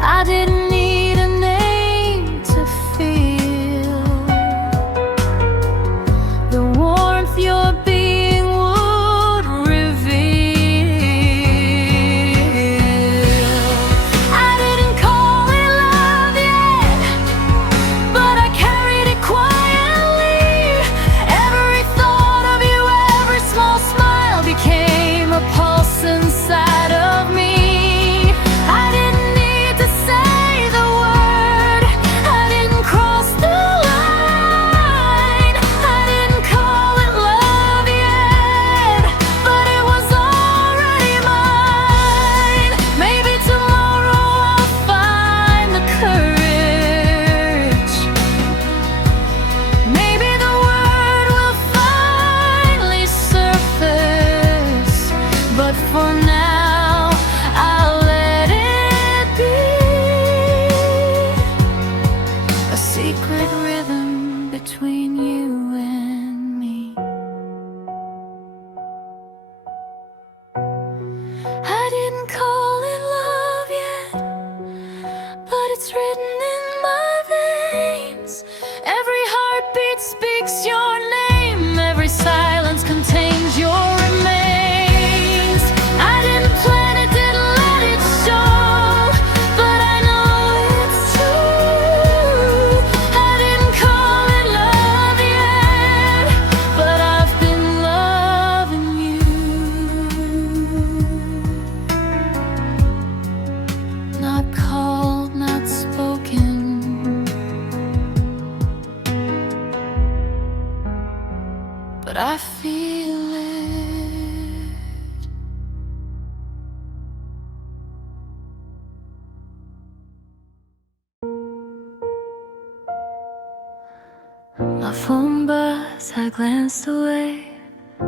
I didn't need a name to feel the warmth your being would reveal. I didn't call it love yet, but I carried it quietly. Every thought of you, every small smile became a pulse inside of me. For now, I'll let it be a secret rhythm between you and me. I didn't call it love yet, but it's written in my veins. Every heartbeat speaks your name, every silence contains your remains. Not called, not spoken, but I feel it. My phone buzzed, I glanced away,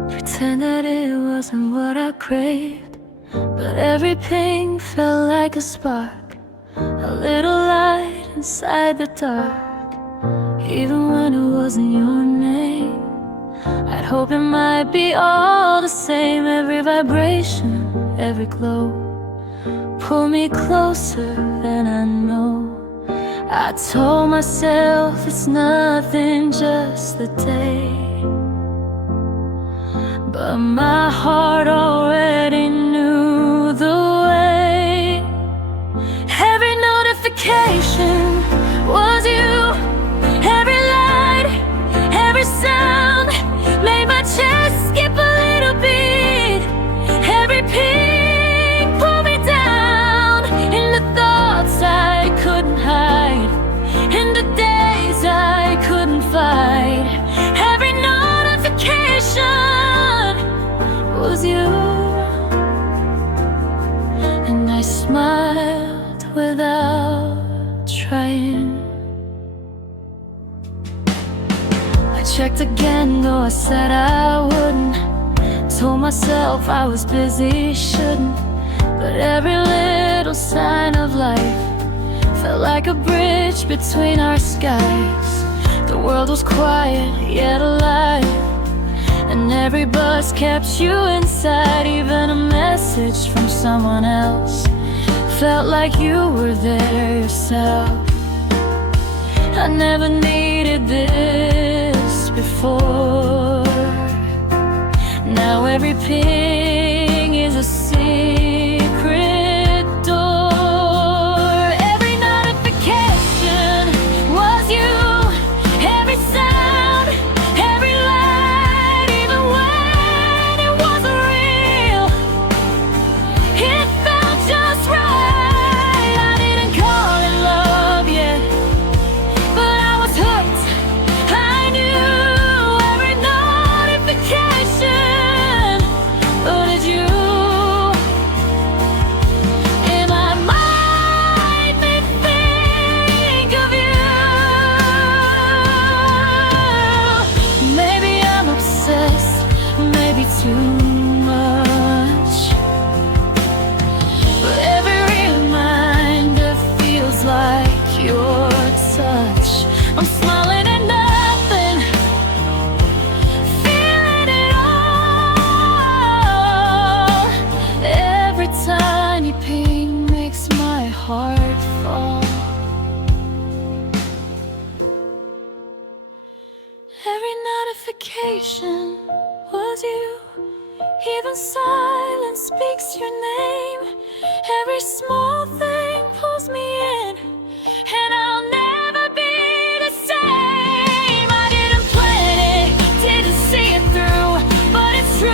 pretend that it wasn't what I craved. But every ping felt like a spark, a little light inside the dark. Even when it wasn't your name, I'd hope it might be all the same. Every vibration, every glow, pull me closer than I know. I told myself it's nothing, just the day, but my heart already knew the way. Every notification was you, every light, every sound made my chest skip a little beat. Every ping pulled me down into thoughts I couldn't hide, into days I couldn't fight. Every notification was you, and I smiled without trying. I checked again, though I said I wouldn't. Told myself I was busy, shouldn't. But every little sign of life felt like a bridge between our skies. The world was quiet, yet alive, and every buzz kept you inside. Even a message from someone else felt like you were there yourself. I never needed this before. Now every ping is a secret door. Every notification was you, every sound, every light, even when it wasn't real. It felt just right. I didn't call it love yet, but I was hooked. I knew every notification I'm smiling at nothing, feeling it all. Every tiny pain makes my heart fall. Every notification was you. Even silence speaks your name. Every small thing pulls me in, and I'll never be the same. I didn't plan it, didn't see it through, but it's true.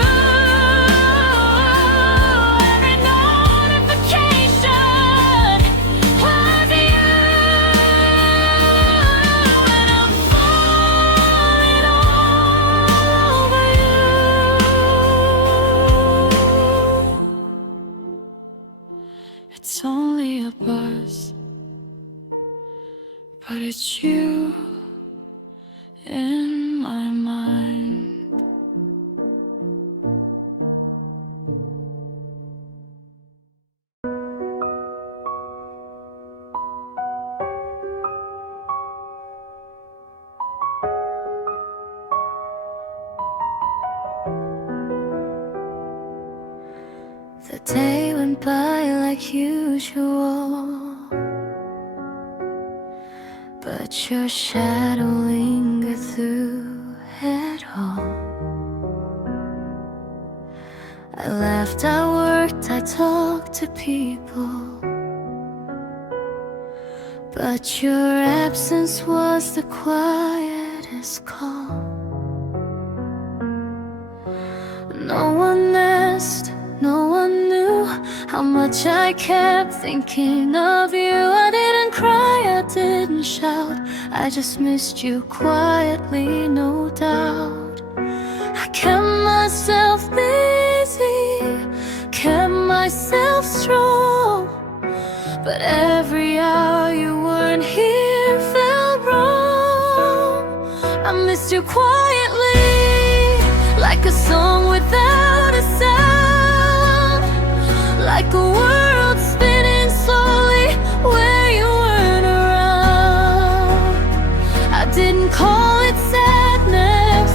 Every notification was you, and I'm falling all over you. It's only a buzz, but it's you in my mind. The day went by like usual, but your shadow lingered through it all. I laughed, I worked, I talked to people, but your absence was the quietest call. No one asked, no one knew how much I kept thinking of you. I didn't cry, I didn't shout, I just missed you quietly, no doubt. I kept myself busy, kept myself strong, but every hour you weren't here felt wrong. I missed you quietly, like a song without a sound, like a world spinning slowly where you weren't around. I didn't call it sadness,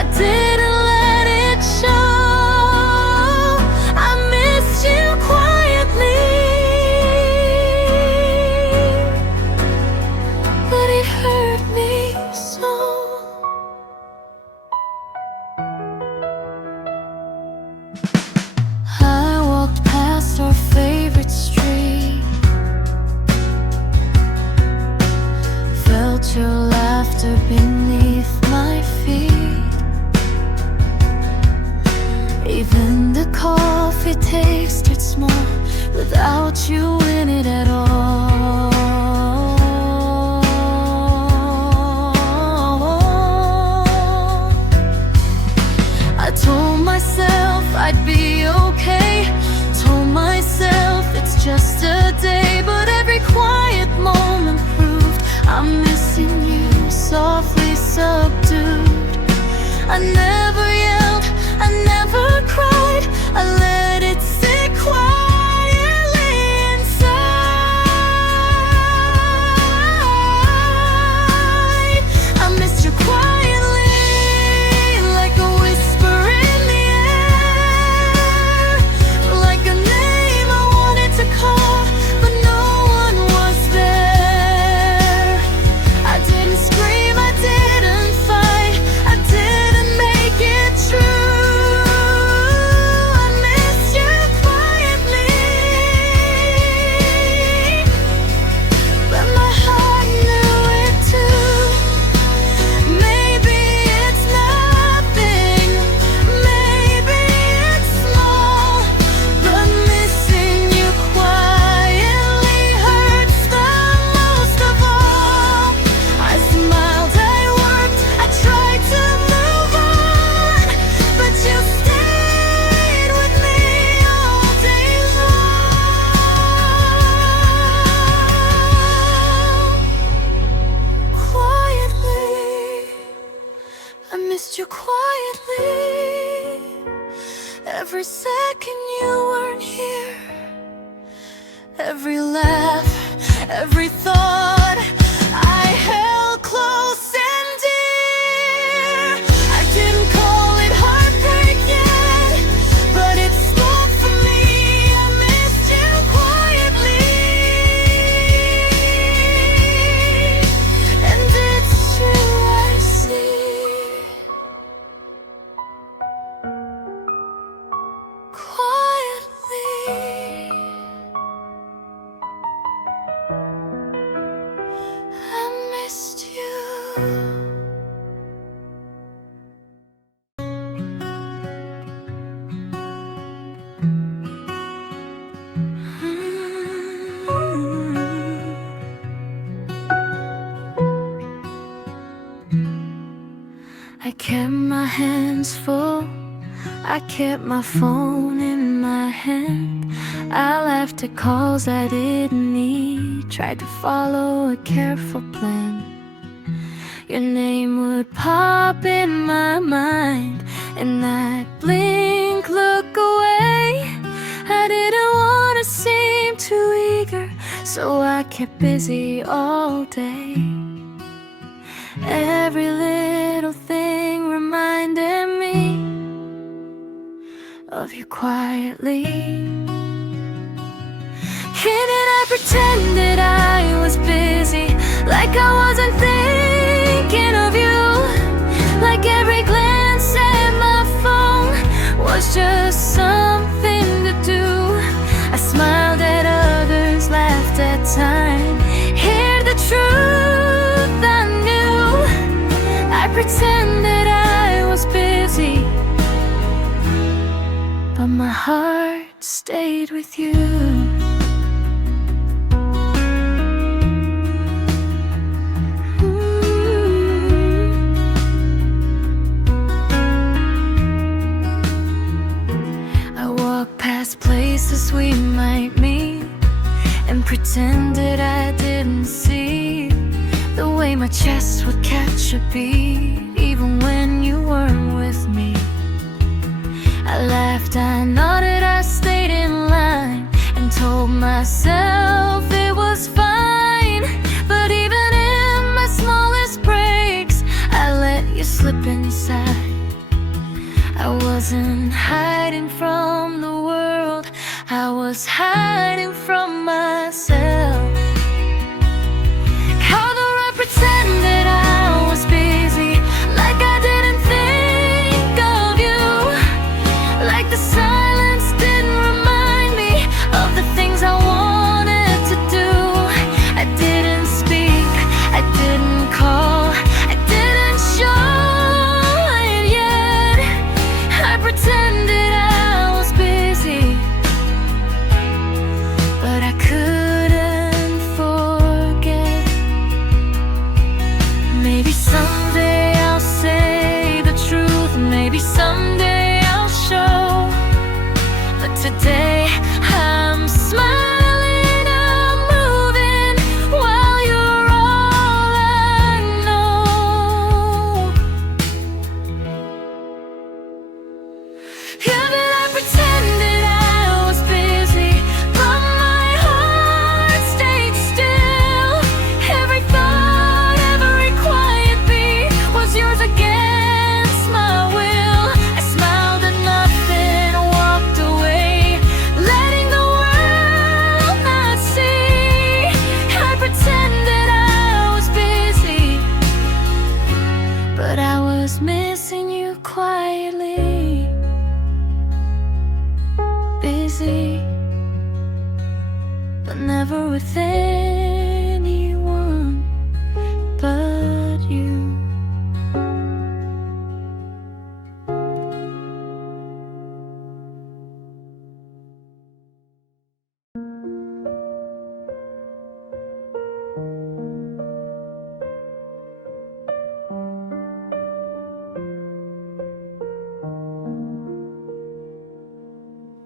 I didn't let it show. I missed you quietly, but it hurt me so. I walked past our favorite street, felt your laughter beneath my feet. Even the coffee tasted small without you in it at all. I told myself I'd be okay, told myself it's just a day, but every quiet moment proved I'm missing you, softly subdued. I never yelled, I never cried, I let it sit quietly inside. I missed you quietly, like a whisper in the air, like a name I wanted to call, but no one was there. I didn't scream, I didn't fight, I didn't make it true. I missed you quietly, but my heart knew it too. Maybe it's nothing, maybe it's small, but missing you quietly hurts the most of all. I smiled, I worked, I tried to move on, but you stayed with me all day long. Quietly, I missed you quietly. Every second you weren't here, every laugh, every thought I held close. I kept my hands full, I kept my phone in my hand. I laughed at calls I didn't need, tried to follow a careful plan. Your name would pop in my mind, and I'd blink, look away. I didn't want to seem too eager, so I kept busy all day. Every little thing reminded me of you quietly. Didn't I pretend that I was busy, like I wasn't thinking of you? Like every glance at my phone was just something to do. I smiled at others, laughed at time, hear the truth I knew. I pretend that I was busy, but my heart stayed with you. Places we might meet, and pretended I didn't see the way my chest would catch a beat, even when you weren't with me. I laughed, I nodded, I stayed in line, and told myself it was fine. But even in my smallest breaks, I let you slip inside. I wasn't hiding from the world, I was hiding from myself. How do I pretend that I was busy, like I didn't think of you? Like the silence didn't remind me of the things I wanted to do. I didn't speak, I didn't call, I didn't show it yet. I pretended I was busy, but I couldn't forget. Maybe someday I'll say the truth, maybe someday I'll show. But today I'm smiling, I'm moving, while you're all I know. Even I pretended I was busy, but my heart stayed still. Every thought, every quiet beat was yours against my will. I smiled at nothing, walked away, letting the world not see. I pretended I was busy, but I was missing you quietly. Busy, but never with anyone but you.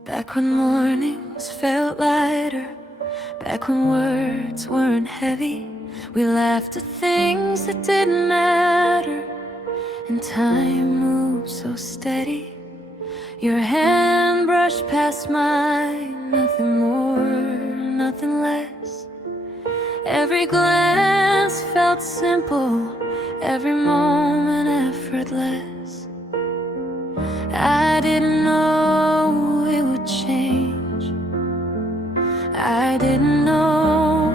Back when mornings felt lighter, back when words weren't heavy, we laughed at things that didn't matter, and time moved so steady. Your hand brushed past mine, nothing more, nothing less. Every glance felt simple, every moment effortless. I didn't know it would change, I didn't know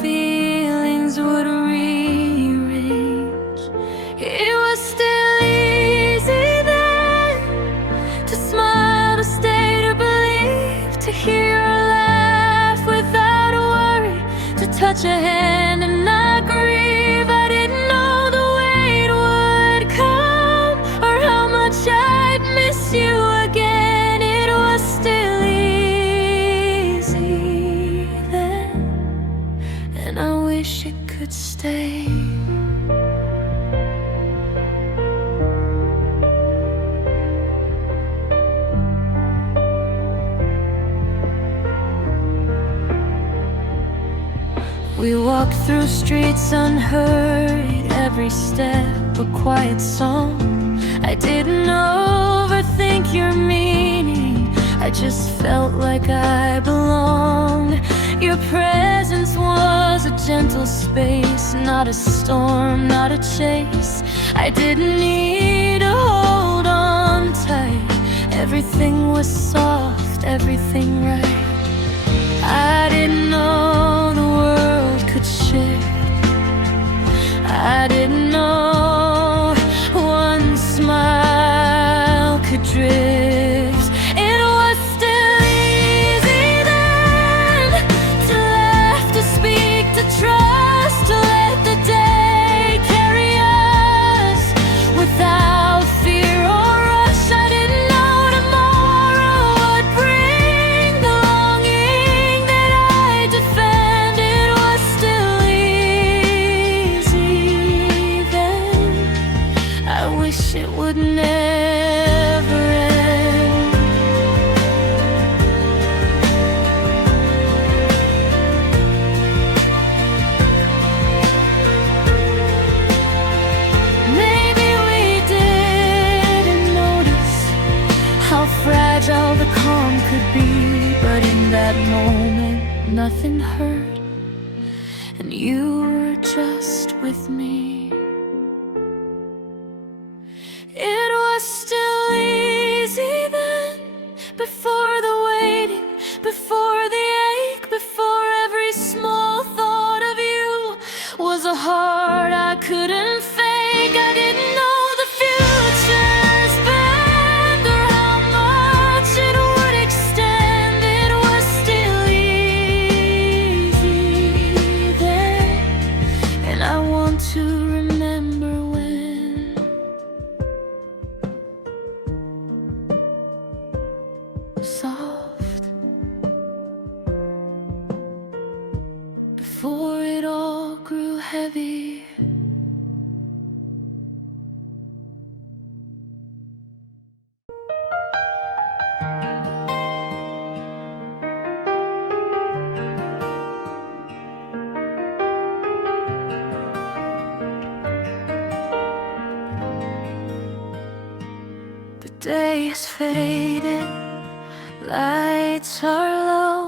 feelings would rearrange. It was still easy then to smile, to stay, to believe, to hear your laugh without a worry, to touch a hand and not grieve. I didn't know the weight would come, or how much I'd miss you again. It was still easy. walk through streets unhurried, every step a quiet song. I didn't overthink your meaning, I just felt like I belonged. Your presence was a gentle space, not a storm, not a chase. I didn't need to hold on tight, everything was soft, everything right. I didn't know the world could shift, I didn't know one smile could drift. It was still easy then to laugh, to speak, to trust, to let the day carry us without fear or rush. I didn't know tomorrow would bring the longing that I defend. It was still easy then, I wish it would never end. Maybe we didn't notice how fragile the calm could be, but in that moment nothing hurt, and you were just with me. It was still easy then, before the waiting, before the ache, before every small thought of you was a heart I couldn't fake. I didn't know the future's bend or how much it would extend. It was still easy then, and I want to remember when soft, before it all grew heavy. The day is faded, lights are low.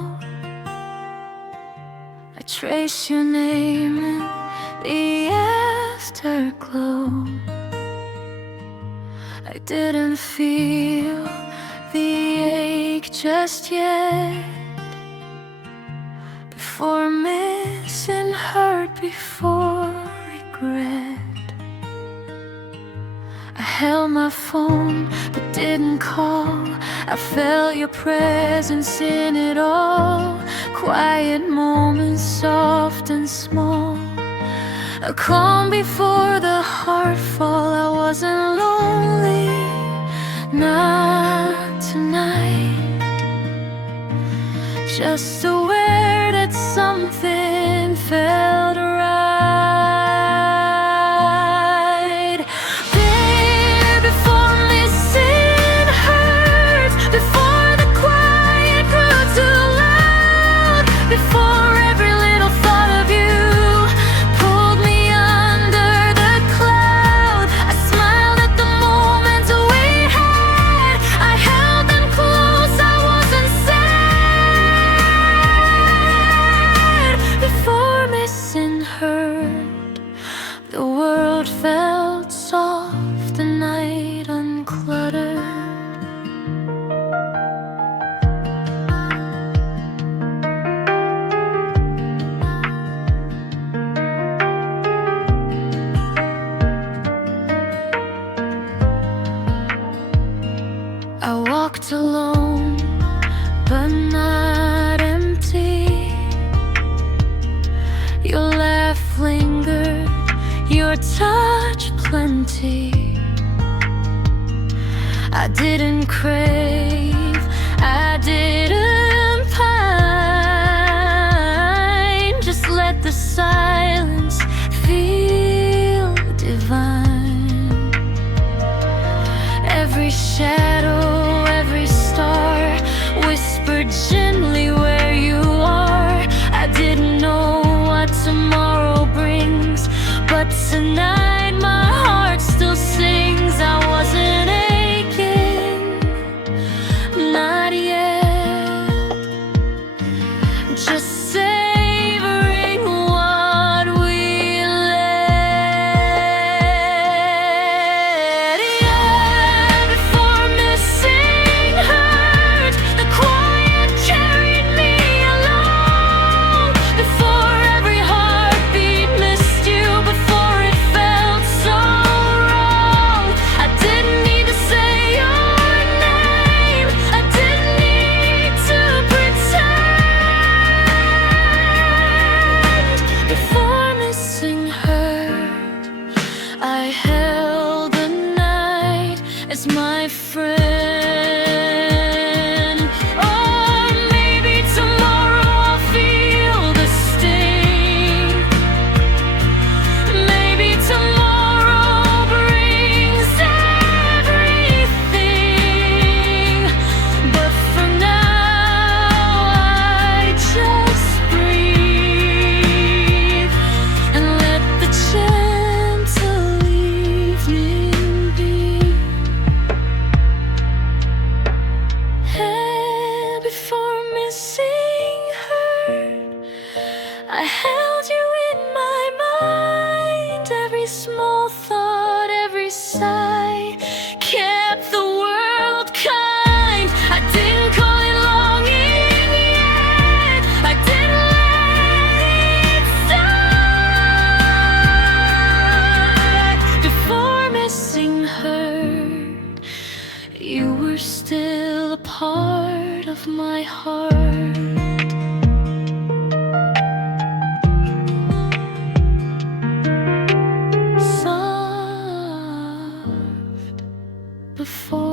I trace your name in the afterglow. I didn't feel the ache just yet, before missing hurt, before regret. I held my phone but didn't call, I felt your presence in it all. Quiet moments, soft and small, a calm before the heart fall. I wasn't lonely, not tonight, just aware that something felt right. There before missing hurt, before the quiet grew too loud, before every little thought of you pulled me under the cloud. I smiled at the moments we had, I held them close, I wasn't sad. Before missing hurt, the world felt soft, the night uncluttered. I walked alone, but not empty. Your laugh lingered, your touch plenty. I didn't crave, I didn't pine. Just let the silence feel divine. Every shadow, every star whispered gently where you are. I didn't know what tomorrow I held the night as my friend. Or maybe tomorrow I'll feel the sting. Maybe tomorrow brings everything. But for now I just breathe and let the gentle evening be. And before missing her, I held you in my mind. Every small thought, every sigh kept the world kind. I didn't call it longing yet. I didn't let it die. Before missing her, you were still a part of my heart. Soft before